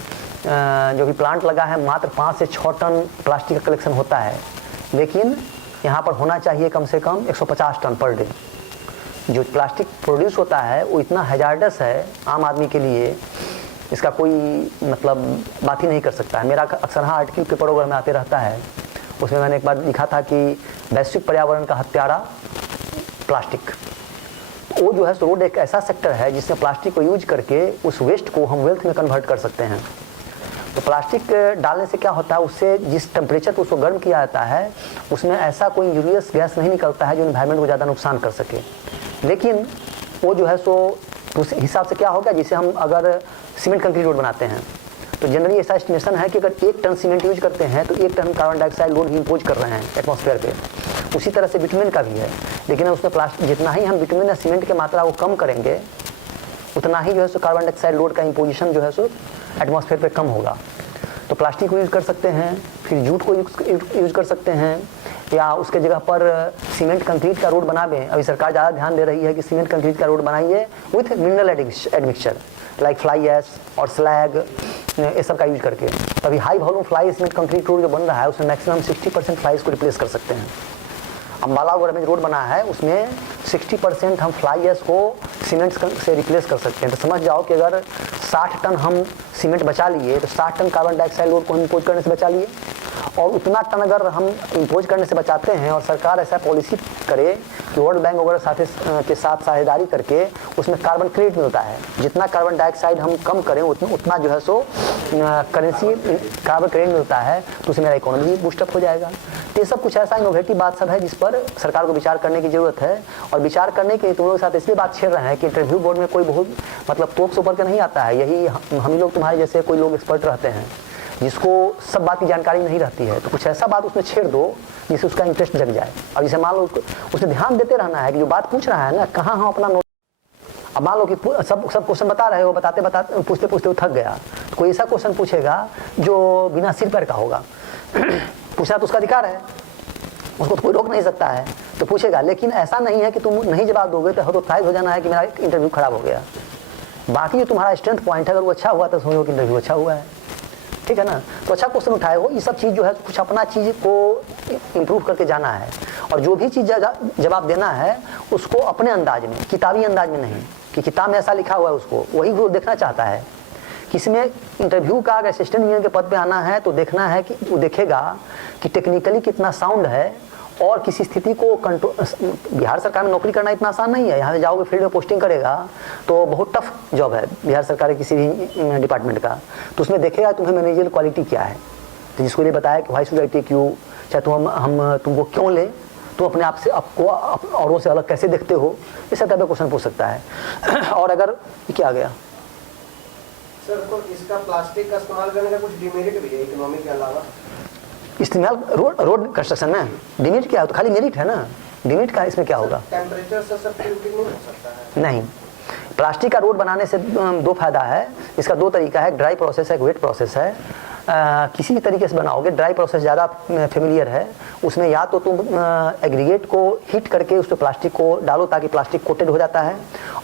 जो भी प्लांट लगा है मात्र 5 से 6 टन प्लास्टिक का कलेक्शन होता है, लेकिन यहाँ पर होना चाहिए कम से कम 150 टन पर डे। जो प्लास्टिक प्रोड्यूस होता है वो इतना हैजार्डस है आम आदमी के लिए, इसका कोई मतलब बात ही नहीं कर सकता है। मेरा अक्सर हाँ आर्टिकल पेपर वगैरह में आते रहता है, उसमें मैंने एक बार लिखा था कि वैश्विक पर्यावरण का हत्यारा प्लास्टिक। वो जो है रोड एक ऐसा सेक्टर है जिसमें प्लास्टिक को यूज करके उस वेस्ट को हम वेल्थ में कन्वर्ट कर सकते हैं। तो प्लास्टिक डालने से क्या होता है, उससे जिस टेम्परेचर को उसको गर्म किया जाता है उसमें ऐसा कोई इंजूरियस गैस नहीं निकलता है जो एनवायरनमेंट को ज़्यादा नुकसान कर सके। लेकिन वो जो है सो उस हिसाब से क्या होगा, जिसे हम अगर सीमेंट कंक्रीट रोड बनाते हैं तो जनरली ऐसा एस्टिमेशन है कि अगर 1 टन सीमेंट यूज करते हैं तो 1 टन कार्बन डाइऑक्साइड लोड भी इम्पोज कर रहे हैं एटमॉस्फेयर पे। उसी तरह से बिटुमेन का भी है, लेकिन उसमें प्लास्टिक जितना ही हम बिटुमेन या सीमेंट की मात्रा को कम करेंगे उतना ही जो है सो कार्बन डाइऑक्साइड लोड का इम्पोजिशन जो है सो एटमॉस्फेयर पे कम होगा। तो प्लास्टिक को यूज़ कर सकते हैं, फिर जूट को यूज़ कर सकते हैं, या उसके जगह पर सीमेंट कंक्रीट का रोड बनावे। अभी सरकार ज़्यादा ध्यान दे रही है कि सीमेंट कंक्रीट का रोड बनाइए with mineral admixture like fly ash और स्लैग, ये सब का यूज करके। तभी high volume fly cement concrete road जो बन रहा है उसमें मैक्सिमम 60% फ्लाईज को रिप्लेस कर सकते हैं। अम्बाला वगैरह में रोड बना है उसमें 60% हम फ्लाई ऐश को सीमेंट से रिप्लेस कर सकते हैं। तो समझ जाओ कि अगर 60 टन हम सीमेंट बचा लिए तो 60 टन कार्बन डाइऑक्साइड लोड को इम्पोज करने से बचा लिए, और उतना टन अगर हम इम्पोज करने से बचाते हैं और सरकार ऐसा पॉलिसी करे कि वर्ल्ड बैंक वगैरह के साथ साझेदारी करके उसमें कार्बन क्रेडिट मिलता है, जितना कार्बन डाइऑक्साइड हम कम करें उतना जो है सो करेंसी कार्बन क्रेडिट मिलता है, तो उससे मेरा इकोनॉमी बूस्टअप हो जाएगा। तो ये सब कुछ ऐसा इनोवेटिव बात सब है जिस पर सरकार को विचार करने की जरूरत है। और विचार करने के तुम लोगों के साथ इसलिए बात छेड़ रहे हैं कि इंटरव्यू बोर्ड में कोई बहुत मतलब तोप से ऊपर के नहीं आता है, यही हम ही लोग तुम्हारे जैसे कोई लोग एक्सपर्ट रहते हैं, जिसको सब बात की जानकारी नहीं रहती है, तो कुछ ऐसा बात उसमें छेड़ दो जिससे उसका इंटरेस्ट जग जाए। अब जैसे मान लो उसने ध्यान देते रहना है कि जो बात पूछ रहा है ना, कहाँ हम अपना नोट। अब मान लो कि सब क्वेश्चन बता रहे हो, बताते बताते पूछते पूछते वो थक गया, तो कोई ऐसा क्वेश्चन पूछेगा जो बिना सिर पैर का होगा। पूछना तो उसका अधिकार है, उसको तो कोई रोक नहीं सकता है, तो पूछेगा। लेकिन ऐसा नहीं है कि तुम नहीं जवाब दोगे तो हतोत्साहित हो जाना है कि मेरा इंटरव्यू खराब हो गया। बाकी जो तुम्हारा स्ट्रेंथ पॉइंट है, अगर वो अच्छा हुआ तो समझो कि इंटरव्यू अच्छा हुआ है, ठीक है ना। तो अच्छा क्वेश्चन उठाए हो, ये सब चीज़ जो है कुछ अपना चीज़ को इम्प्रूव करके जाना है। और जो भी चीज़ जवाब देना है उसको अपने अंदाज में, किताबी अंदाज में नहीं कि किताब में ऐसा लिखा हुआ है उसको वही वो देखना चाहता है। किसी में इंटरव्यू का अगर असिस्टेंट इंजीनियर के पद पे आना है तो देखना है कि वो देखेगा कि टेक्निकली कितना साउंड है, और किसी स्थिति को कंट्रोल। बिहार सरकार में नौकरी करना इतना आसान नहीं है। यहाँ से जाओगे फील्ड में पोस्टिंग करेगा तो बहुत टफ जॉब है बिहार सरकार के किसी भी डिपार्टमेंट का। तो उसमें देखेगा तुम्हें मैनेजरियल क्वालिटी क्या है। तो जिसको ये बताया कि why should I take you, चाहे हम तुमको क्यों ले, तुम अपने आप से आपको औरों से अलग कैसे देखते हो, इस तरह का क्वेश्चन पूछ सकता है। और अगर क्या आ गया सर, तो इसका प्लास्टिक का इस्तेमाल करने का कुछ डिमेरिट भी है इकोनॉमी के अलावा? इस्तेमाल रोड कंस्ट्रक्शन में डिमेरिट क्या है? तो खाली मेरिट है ना, डिमेरिट का इसमें क्या होगा? टेम्परेचर से सब्स्टिट्यूट नहीं हो सकता है? नहीं, प्लास्टिक का रोड बनाने से दो फायदा है। इसका दो तरीका है, ड्राई प्रोसेस है, एक वेट प्रोसेस है। किसी भी तरीके से बनाओगे, ड्राई प्रोसेस ज़्यादा फेमिलियर है। उसमें या तो तुम एग्रीगेट को हीट करके उस पर प्लास्टिक को डालो ताकि प्लास्टिक कोटेड हो जाता है,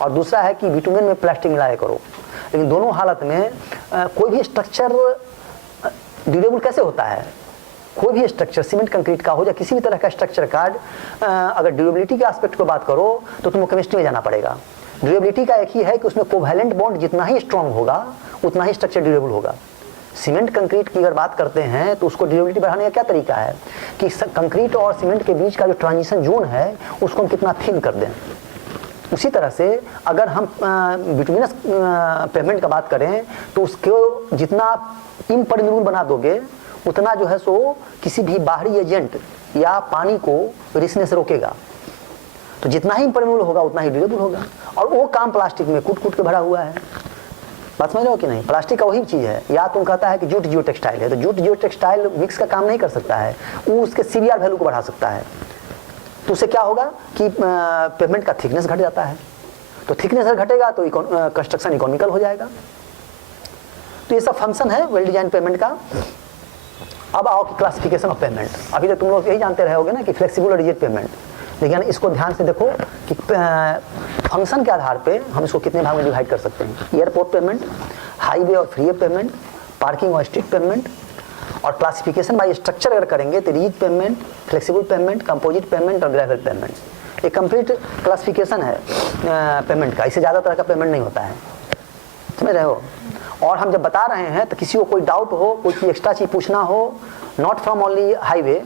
और दूसरा है कि बिटुमेन में प्लास्टिक मिलाया करो। लेकिन दोनों हालत में कोई भी स्ट्रक्चर ड्यूरेबल कैसे होता है? कोई भी स्ट्रक्चर सीमेंट कंक्रीट का हो या किसी भी तरह का स्ट्रक्चर का, अगर ड्यूरेबिलिटी के एस्पेक्ट को बात करो तो तुमको केमिस्ट्री में जाना पड़ेगा। ड्यूरेबिलिटी का एक ही है कि उसमें कोवैलेंट बॉन्ड जितना ही स्ट्रांग होगा उतना ही स्ट्रक्चर ड्यूरेबल होगा। सीमेंट कंक्रीट की अगर बात करते हैं तो उसको ड्यूरेबिलिटी बढ़ाने का क्या तरीका है कि कंक्रीट और सीमेंट के बीच का जो ट्रांजिशन जोन है उसको हम कितना थिन कर दें। उसी तरह से अगर हम बिटुमिनस पेमेंट का बात करें तो उसको जितना इम्परमेबल बना दोगे उतना जो है सो किसी भी बाहरी एजेंट या पानी को रिसने से रोकेगा। तो जितना ही इम्परमेबल होगा उतना ही ड्यूरेबल होगा, और वो काम प्लास्टिक में कूट कूट के भरा हुआ है। बात समझ रहे हो कि नहीं? प्लास्टिक का वही चीज़ है। या तुम कहता है कि जूट जियो टेक्सटाइल है, तो जूट जियो टेक्सटाइल मिक्स का काम नहीं कर सकता है, वो उसके सीवीआर वैल्यू को बढ़ा सकता है। तो उससे क्या होगा कि पेमेंट का थिकनेस घट जाता है। तो थिकनेस अगर घटेगा तो कंस्ट्रक्शन इकोनॉमिकल हो जाएगा। तो ये सब फंक्शन है वेल डिजाइन पेमेंट का। अब आओ कि क्लासिफिकेशन ऑफ पेमेंट। अभी तो तुम लोग यही जानते रहोगे ना कि फ्लेक्सिबल और रिजिड पेमेंट, लेकिन इसको ध्यान से देखो कि फंक्शन के आधार पे हम इसको कितने भाग में डिवाइड कर सकते हैं। एयरपोर्ट पेमेंट, हाईवे और फ्रीवे पेमेंट, पार्किंग और स्ट्रीट पेमेंट। और क्लासिफिकेशन बाय स्ट्रक्चर अगर करेंगे तो rigid payment, flexible pavement, composite payment और ग्रेवल पेमेंट। एक कंप्लीट क्लासिफिकेशन है पेमेंट का। इससे ज़्यादा तरह का पेमेंट नहीं होता है, समझ रहे हो? और हम जब बता रहे हैं तो किसी को कोई डाउट हो, कोई चीज़ एक्स्ट्रा चीज़ पूछना हो, नॉट फ्रॉम ओनली हाईवे,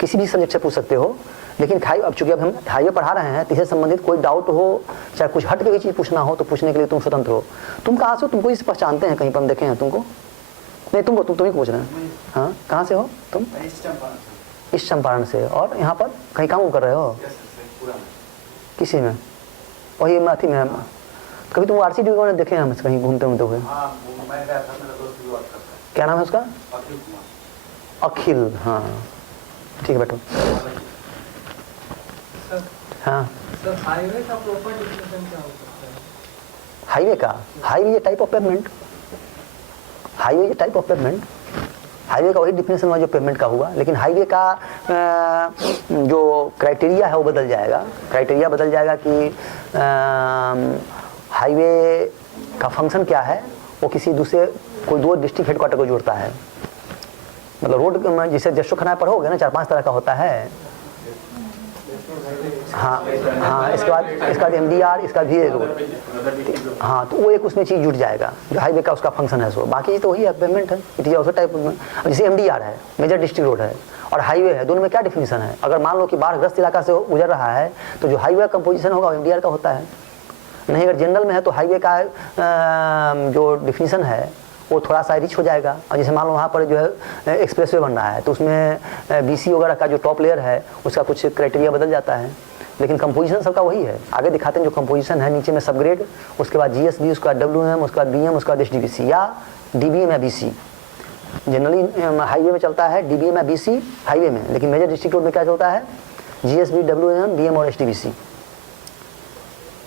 किसी भी सब्जेक्ट से पूछ सकते हो। लेकिन अब चूंकि अब हम हाईवे पढ़ा रहे हैं तो इससे संबंधित कोई डाउट हो, चाहे कुछ हट के भी चीज़ पूछना हो तो पूछने के लिए तुम स्वतंत्र हो। तुम कहाँ से हो? तुमको इसे पहचानते हैं कहीं पर, हम देखे हैं तुमको? नहीं, तुमको तुम ही पूछ रहे हैं। हाँ, कहाँ से हो तुम? इस चंपारण से। और यहाँ पर कहीं काम कर रहे हो? किसी में? वही अथी में? कभी तुम आरसी डी में देखे हैं हम कहीं घूमते घूमते हुए? क्या नाम है उसका? अखिल। हाँ, ठीक है, बैठो। हाँ, सर हाईवे का प्रॉपर डेफिनेशन क्या हो सकता है? हाईवे का, highway type of payment. Highway type of payment, highway का वही डिफिनेशन हुआ जो पेमेंट का हुआ, लेकिन हाईवे का जो क्राइटेरिया है वो बदल जाएगा। क्राइटेरिया बदल जाएगा कि हाईवे का फंक्शन क्या है, वो किसी दूसरे कोई दो डिस्ट्रिक्ट हेडक्वार्टर को जोड़ता है। मतलब रोड जिसे जशो खनाए पढ़ोगे ना, 4-5 तरह का होता है। हाँ हाँ, इसके बाद MDR, इसका भी रोड। हाँ, तो वो एक उसमें चीज़ जुट जाएगा जो हाईवे का उसका फंक्शन है। सो बाकी तो वही है, पेमेंट है। It is also type of, जैसे MDR है, मेजर डिस्ट्रिक्ट रोड है, और हाईवे है, दोनों में क्या डिफिनेशन है? अगर मान लो कि बाढ़ग्रस्त इलाका से गुजर रहा है तो जो हाईवे का कंपोजिशन होगा वो MDR का होता है। नहीं, अगर जनरल में है तो हाईवे का जो डिफिनीशन है वो थोड़ा सा रिच हो जाएगा। और जैसे मान लो वहाँ पर जो है एक्सप्रेसवे बन रहा है तो उसमें BC वगैरह का जो टॉप लेयर है उसका कुछ क्राइटेरिया बदल जाता है, लेकिन कंपोजिशन सबका वही है। आगे दिखाते हैं जो कंपोजिशन है, नीचे में सबग्रेड, उसके बाद GSB, उसके बाद WM, उसके बाद BM, उसके बाद SDBC या DBM या BC। जनरली हाईवे में चलता है DBM या BC हाईवे में, लेकिन मेजर डिस्ट्रिक्ट रोड में क्या चलता है? GSB, WM, BM और HTBC।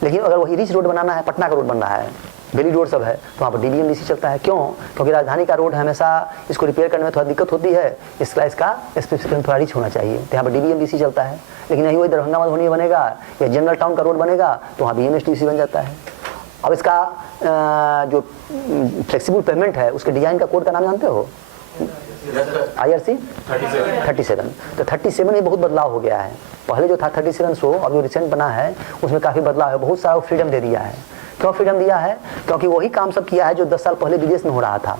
लेकिन अगर वही रिच रोड बनाना है, पटना का रोड बन रहा है, बेली रोड सब है, तो वहाँ पर DBM BC चलता है। क्यों? क्योंकि राजधानी का रोड हमेशा इसको रिपेयर करने में थोड़ा दिक्कत होती है, इसका स्पेसिफिकेशन थोड़ा रिच होना चाहिए, तो यहाँ पर DBM BC चलता है। लेकिन यही वही दरभंगा मधुबनी बनेगा या जनरल टाउन का रोड बनेगा तो वहाँ BM HTBC बन जाता है। अब इसका जो फ्लेक्सिबल पेमेंट है उसके डिज़ाइन का कोड का नाम जानते हो? IRC 37। तो 37 में बहुत बदलाव हो गया है। पहले जो था 3700 अब जो रिसेंट बना है उसमें काफ़ी बदलाव है, बहुत सारा फ्रीडम दे दिया है। क्यों फ्रीडम दिया है? क्योंकि वही काम सब किया है जो 10 साल पहले विदेश में हो रहा था।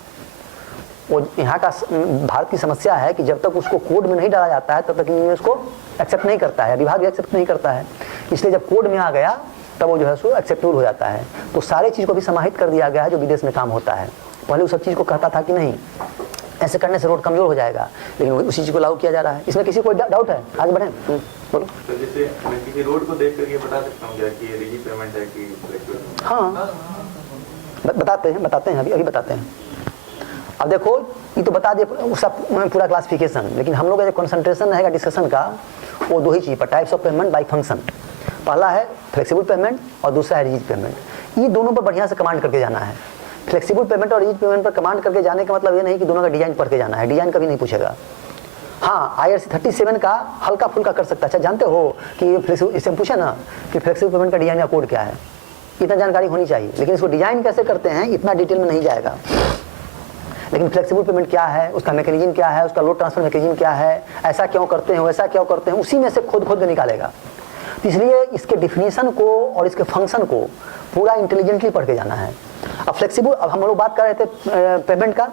वो यहाँ का भारत की समस्या है कि जब तक उसको कोड में नहीं डाला जाता है तब तक इंजीनियर उसको एक्सेप्ट नहीं करता है, विभाग भी एक्सेप्ट नहीं करता है। इसलिए जब कोड में आ गया तब वो जो है उसको एक्सेप्टेबल हो जाता है। तो सारे चीज़ को भी समाहित कर दिया गया है जो विदेश में काम होता है। पहले उस सब चीज़ को कहता था कि नहीं ऐसे करने से रोड कमज़ोर हो जाएगा, लेकिन उसी चीज़ को लागू किया जा रहा है। इसमें किसी को डाउट है? आगे बढ़ें, बोलो। तो जैसे मैं किसी रोड को देख कर ये बता सकता हूँ क्या कि ये रिजी पेमेंट है कि फ्लेक्सिबल? हाँ बताते हैं, अभी बताते हैं। अब देखो ये तो बता दिए उसका पूरा क्लासिफिकेशन, लेकिन हम लोग का जो कंसंट्रेशन रहेगा डिस्कशन का वो दो ही चीज़ पर, types of payment by function. पहला है फ्लेक्सिबल पेमेंट और दूसरा है रिजिड पेमेंट। ये दोनों पर बढ़िया से कमांड करके जाना है। फ्लेक्सिबल पेमेंट और रिजिड पेमेंट पर कमांड करके जाने का मतलब ये नहीं कि दोनों का डिजाइन पढ़ के जाना है, डिजाइन कभी नहीं पूछेगा। हाँ IRC 37 का हल्का फुल्का कर सकता है। अच्छा जानते हो कि फ्लेक्सिबल, इससे पूछा ना कि फ्लेक्सिबल पेमेंट का डिजाइन का कोड क्या है, इतना जानकारी होनी चाहिए, लेकिन इसको डिजाइन कैसे करते हैं इतना डिटेल में नहीं जाएगा। लेकिन फ्लेक्सिबल पेमेंट क्या है, उसका मैकेनिज्म क्या है, उसका लोड ट्रांसफर मैकेनिज्म क्या है, ऐसा क्यों करते हैं, वैसा क्यों करते हैं, उसी में से खोद के निकालेगा। तो इसलिए इसके डिफिनीशन को और इसके फंक्शन को पूरा इंटेलिजेंटली पढ़ के जाना है। अब फ्लेक्सिबल, अब हम लोग बात कर रहे थे पेमेंट का,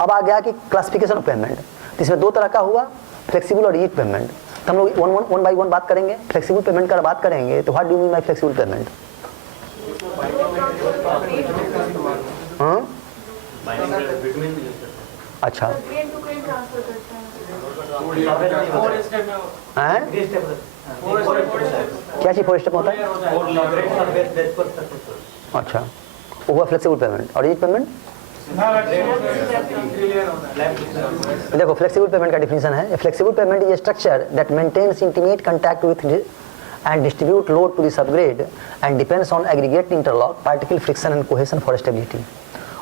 अब आ गया कि क्लासिफिकेशन ऑफ पेमेंट। इसमें दो तरह का हुआ, फ्लेक्सिबल और रिजिड पेमेंट। तो हम लोग वन बाई वन बात करेंगे। फ्लेक्सिबल पेमेंट का बात करेंगे तो what do you mean bye flexible pavement? हाँ अच्छा क्या चीज 4 स्टेप होता है? अच्छा वो हुआ फ्लेक्सिबल पेमेंट। और रिजिड पेमेंट देखो, फ्लेक्सिबल पेमेंट का डिफिनीशन है, flexible payment is a structure that maintains intimate contact with and distribute load to the subgrade and depends on aggregate interlock, particle friction and cohesion for stability.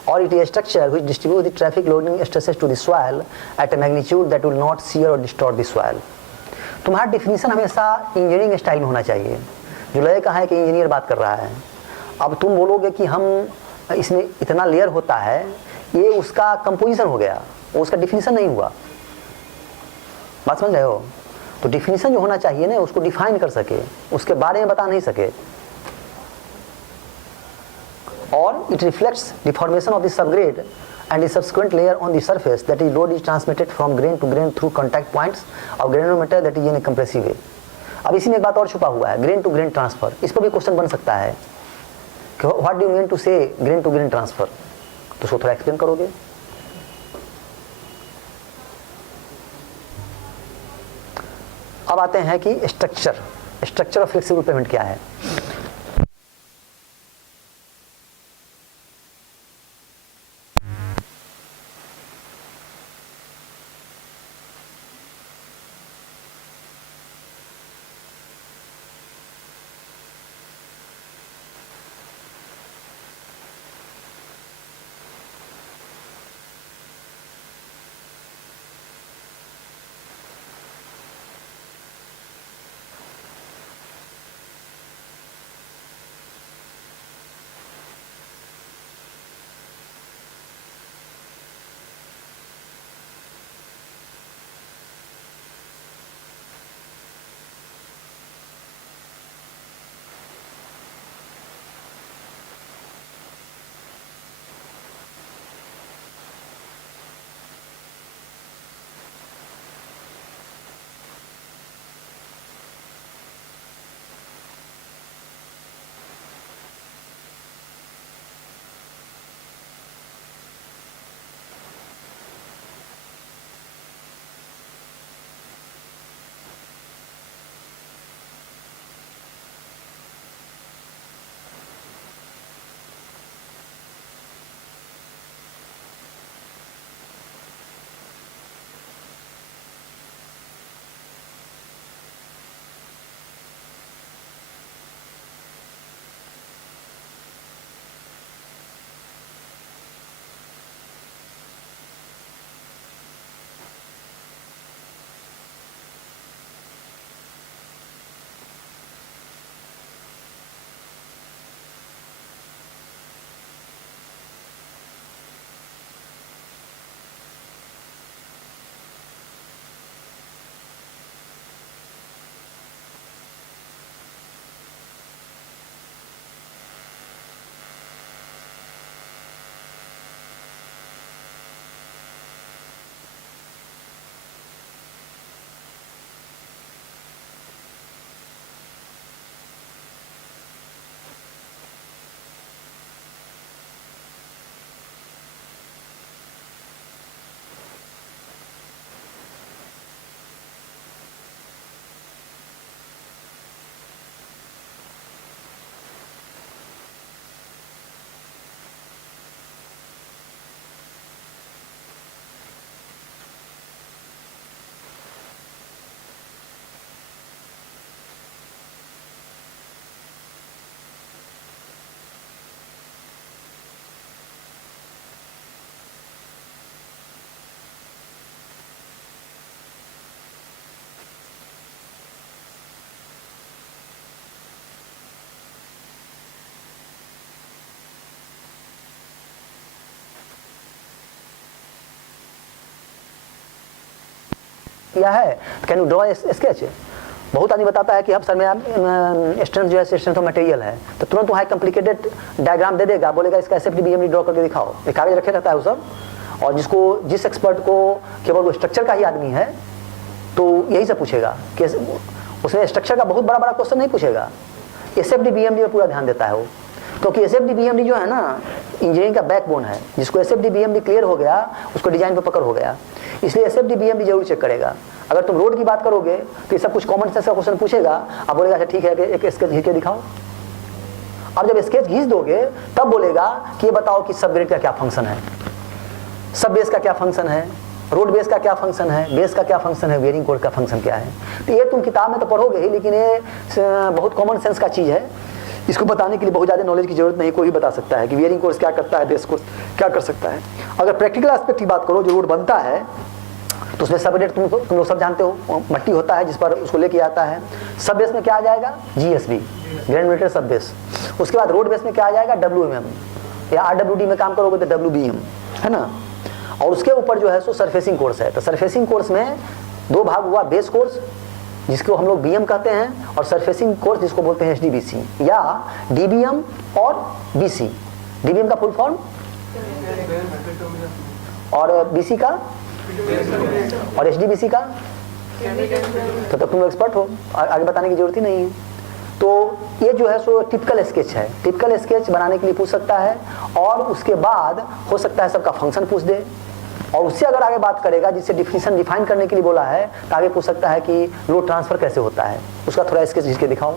Or it is a structure which distributes the traffic loading stresses to the soil at a magnitude that will not shear or distort the soil. तुम्हारा definition हमेशा engineering style में होना चाहिए। जो लय का है कि इंजीनियर बात कर रहा है, अब तुम बोलोगे कि हम इसमें इतना लेयर होता है, ये उसका कंपोजिशन हो गया, वो उसका डिफिनीशन नहीं हुआ। बात समझ रहे हो? तो डिफिनीशन जो होना चाहिए ना उसको डिफाइन कर सके, उसके बारे में बता नहीं सके। और it reflects the formation of the subgrade and the subsequent layer on the surface, that is load is transmitted from grain to grain through contact points of granulometer that is in a compressive way. अब इसी में एक बात और छुपा हुआ है, grain to grain transfer. इस पर भी क्वेश्चन बन सकता है कि what do you mean to say grain to grain transfer, तो उसको थोड़ा एक्सप्लेन करोगे? अब आते हैं कि स्ट्रक्चर ऑफ फ्लेक्सिबल पेमेंट क्या है। किया है, कैन यू ड्रॉ स्केच। बहुत आदमी बताता है कि अब सर में स्ट्रेंथ जो है स्ट्रेंथ ऑफ मटेरियल है, तो तुरंत वहाँ कॉम्प्लिकेटेड डायग्राम दे देगा, बोलेगा इसका एसएफडी बीएमडी ड्रॉ करके दिखाओ, एक कागज रखे रहता है वो सब। और जिस एक्सपर्ट को केवल वो स्ट्रक्चर का ही आदमी है तो यही सब पूछेगा कि उसमें स्ट्रक्चर का बहुत बड़ा बड़ा क्वेश्चन नहीं पूछेगा, एसएफडी बीएमडी में पूरा ध्यान देता है वो, क्योंकि एसएफडी बीएमडी जो है ना इंजीनियरिंग का बैकबोन है। जिसको एसएफडी बीएमडी क्लियर हो गया उसको डिजाइन पे पकड़ हो गया, इसलिए एसएफडी बीएमडी जरूर चेक करेगा। अगर तुम रोड की बात करोगे तो ये सब कुछ कॉमन सेंस का क्वेश्चन पूछेगा, आप बोलेगा अच्छा ठीक है एक स्केच खींच के दिखाओ। अब जब स्केच खींच दोगे तब बोलेगा कि ये बताओ कि सब ग्रेड का क्या फंक्शन है, सब बेस का क्या फंक्शन है, रोड बेस का क्या फंक्शन है, बेस का क्या फंक्शन है, वेयरिंग कोड का फंक्शन क्या है। तो ये तुम किताब में तो पढ़ोगे ही, लेकिन ये बहुत कॉमन सेंस का चीज़ है। इसको बताने के लिए बहुत ज़्यादा नॉलेज की जरूरत नहीं, कोई भी बता सकता है कि वेयरिंग कोर्स क्या करता है, बेस कोर्स क्या कर सकता है। अगर प्रैक्टिकल एस्पेक्ट की बात करो, जो रोड बनता है तो उसमें सब रेट तुम लोग सब जानते हो, मट्टी होता है जिस पर उसको लेके आता है। सब बेस में क्या आ जाएगा, जीएसबी, ग्रेनुलेटेड सब बेस। उसके बाद रोड बेस में क्या आ जाएगा, WMM, या RWD में काम करोगे तो WBM, है ना। और उसके ऊपर जो है सो सरफेसिंग कोर्स है। तो सरफेसिंग कोर्स में दो भाग हुआ, बेस कोर्स जिसको हम लोग BM कहते हैं, और सरफेसिंग कोर्स जिसको बोलते हैं HDBC या DBM और BC। DBM का फुल फॉर्म और BC का और HDBC का, तो तब तुम लोग एक्सपर्ट हो, आगे बताने की जरूरत ही नहीं है। तो ये जो है सो टिपिकल स्केच है, टिपिकल स्केच बनाने के लिए पूछ सकता है। और उसके बाद हो सकता है सबका फंक्शन पूछ दे, और उससे अगर आगे बात करेगा जिससे डिफिनेशन डिफाइन करने के लिए बोला है, तो आगे पूछ सकता है कि लोड ट्रांसफर कैसे होता है, उसका थोड़ा स्केच खींच के दिखाओ।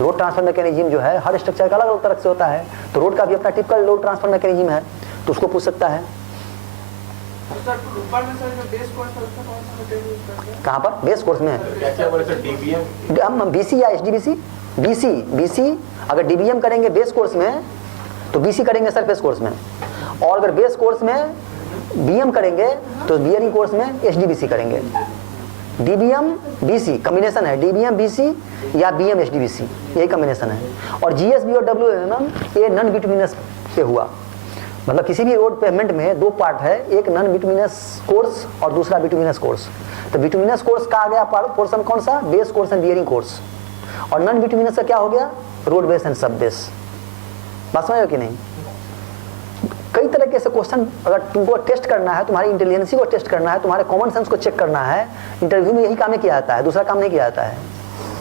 लोड ट्रांसफर मैकेनिज्म जो है हर स्ट्रक्चर का अलग अलग तरह से होता है, तो रोड का भी अपना टिपिकल लोड ट्रांसफर मैकेनिज्म है, तो उसको पूछ सकता है। कहाँ पर बेस कोर्स में हम BC या HDBC, BC अगर DBM करेंगे बेस कोर्स में तो BC करेंगे सरफेस कोर्स में, और अगर बेस कोर्स में BM करेंगे तो बियरिंग कोर्स में HDBC करेंगे। DBM BC कॉम्बिनेशन है, DBM BC या BM HDBC, यही कॉम्बिनेशन है। और GSB और WMM ये नॉन बिटुमिनस पे हुआ, मतलब किसी भी रोड पेमेंट में दो पार्ट है, एक नॉन बिटुमिनस कोर्स और दूसरा बिटुमिनस कोर्स। तो बिटुमिनस कोर्स का आ गया पोर्शन कौन सा, base course and bearing course, और नॉन बिटुमिनस का क्या हो गया, रोड बेस एंड सब बेस। बात समझ हो कि नहीं। कई तरह के ऐसे क्वेश्चन अगर तुमको टेस्ट करना है, तुम्हारी इंटेलिजेंसी को टेस्ट करना है, तुम्हारे कॉमन सेंस को चेक करना है, इंटरव्यू में यही काम किया जाता है, दूसरा काम नहीं किया जाता है।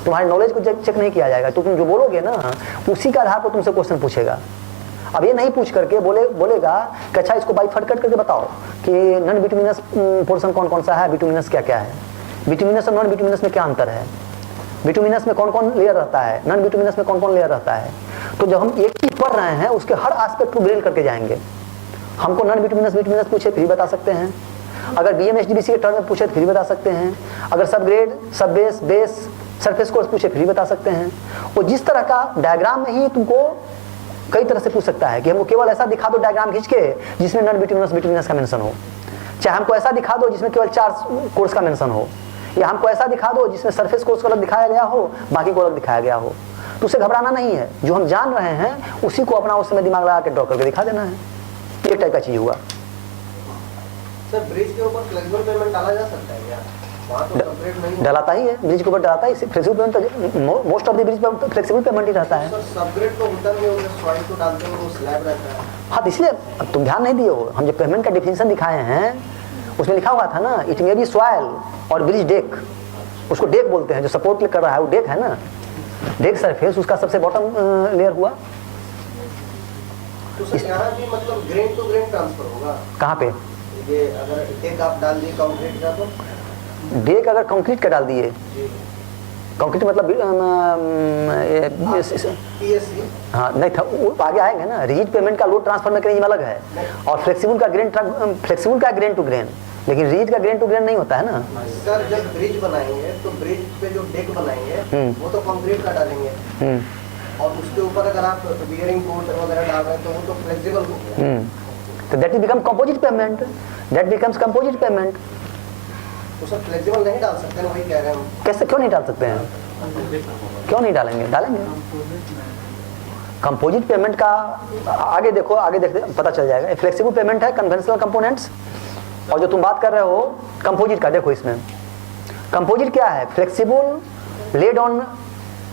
तुम्हारे नॉलेज को चेक नहीं किया जाएगा, तो तुम जो बोलोगे ना उसी के आधार पर तुमसे क्वेश्चन पूछेगा। अब ये नहीं पूछ करके बोलेगा कि अच्छा इसको बाइफर्केट करके बताओ कि नॉन बिटुमिनस पोर्शन कौन कौन सा है, बिटुमिनस क्या क्या है, बिटुमिनस और नॉन बिटुमिनस में क्या अंतर है, बिटुमिनस में कौन कौन लेयर रहता है, नॉन बिटुमिनस में कौन कौन लेयर रहता है। तो जब हम एक चीज पढ़ रहे हैं उसके हर एस्पेक्ट को ग्रिल करके जाएंगे। हमको नॉन बिटुमिनस पूछे फिर बता सकते हैं, अगर BM HDBC के टर्म में पूछे तो फिर बता सकते हैं, अगर सब ग्रेड सब बेस सरफेस कोर्स पूछे फिर बता सकते हैं। वो जिस तरह का डायग्राम में ही तुमको कई तरह से पूछ सकता है कि हमको केवल ऐसा दिखा दो डायग्राम खींच के जिसमें नॉन बिटुमिनस का मेंशन हो, चाहे हमको ऐसा दिखा दो जिसमें केवल 4 कोर्स का मेंशन हो, या हमको ऐसा दिखा दो जिसमें सरफेस कोर्स को अलग दिखाया गया हो, बाकी को अलग दिखाया गया हो। तो उसे घबराना नहीं है, जो हम जान रहे हैं उसी को अपना उस समय दिमाग लगा के ड्रॉ करके दिखा देना है। ये टाइप का चीज हुआ। सर ब्रिज के ऊपर फ्लेक्सिबल पेमेंट डाला जा सकता है क्या? वहाँ तो सेपरेट नहीं डलाता ही है, ब्रिज के ऊपर डलाता है, फ्लेक्सिबल पेमेंट तो मोस्ट ऑफ द ब्रिज पर फ्लेक्सिबल पेमेंट ही रहता है। सर सबग्रेड तो होता नहीं होगा, सॉइल को डालते हैं वो स्लैब रहता है। हाँ, इसलिए तुम ध्यान नहीं दिए हो, हम जो पेमेंट का डिफिनेशन दिखाए हैं उसमें लिखा हुआ था ना, इट मे बी सॉइल और ब्रिज डेक, उसको डेक बोलते हैं, जो सपोर्ट कर रहा है वो डेक है ना, डेक सरफेस उसका सबसे बॉटम लेयर हुआ। तो सर यहाँ भी मतलब ग्रेन टू ग्रेन ट्रांसफर होगा कहाँ पे, ये अगर डेक आप डाल दिए कंक्रीट का, तो डेक अगर कंक्रीट का डाल दिए, कंक्रीट मतलब PSC हाँ नहीं था, वो आगे आएंगे ना। रिजिड पेमेंट का लोड ट्रांसफर मैकेनिज्म अलग है, और फ्लेक्सिबल का ग्रेन टू ग्रेन, लेकिन रिजिड का ग्रेन टू ग्रेन नहीं होता है ना। सर जब ब्रिज बनाएंगे तो ब्रिज पे जो डेक बनाएंगे वो तो कंक्रीट का डालेंगे, और उसके ऊपर अगर आप बियरिंग कोट वगैरह डाल रहे हैं तो वो तो फ्लेक्सिबल हो गया। तो that become composite payment, that becomes composite payment. तो सर फ्लेक्सिबल नहीं डाल सकते ना, वही कह रहे हैं हम। कैसे, क्यों नहीं डाल सकते हैं, क्यों नहीं डालेंगे, डालेंगे। कंपोजिट पेमेंट का आगे देखो, आगे देखते पता चल जाएगा। फ्लेक्सिबल पेमेंट है कन्वेंशनल कंपोनेंट्स, और जो तुम बात कर रहे हो कंपोजिट का, देखो इसमें कंपोजिट क्या है? फ्लेक्सिबल लेड ऑन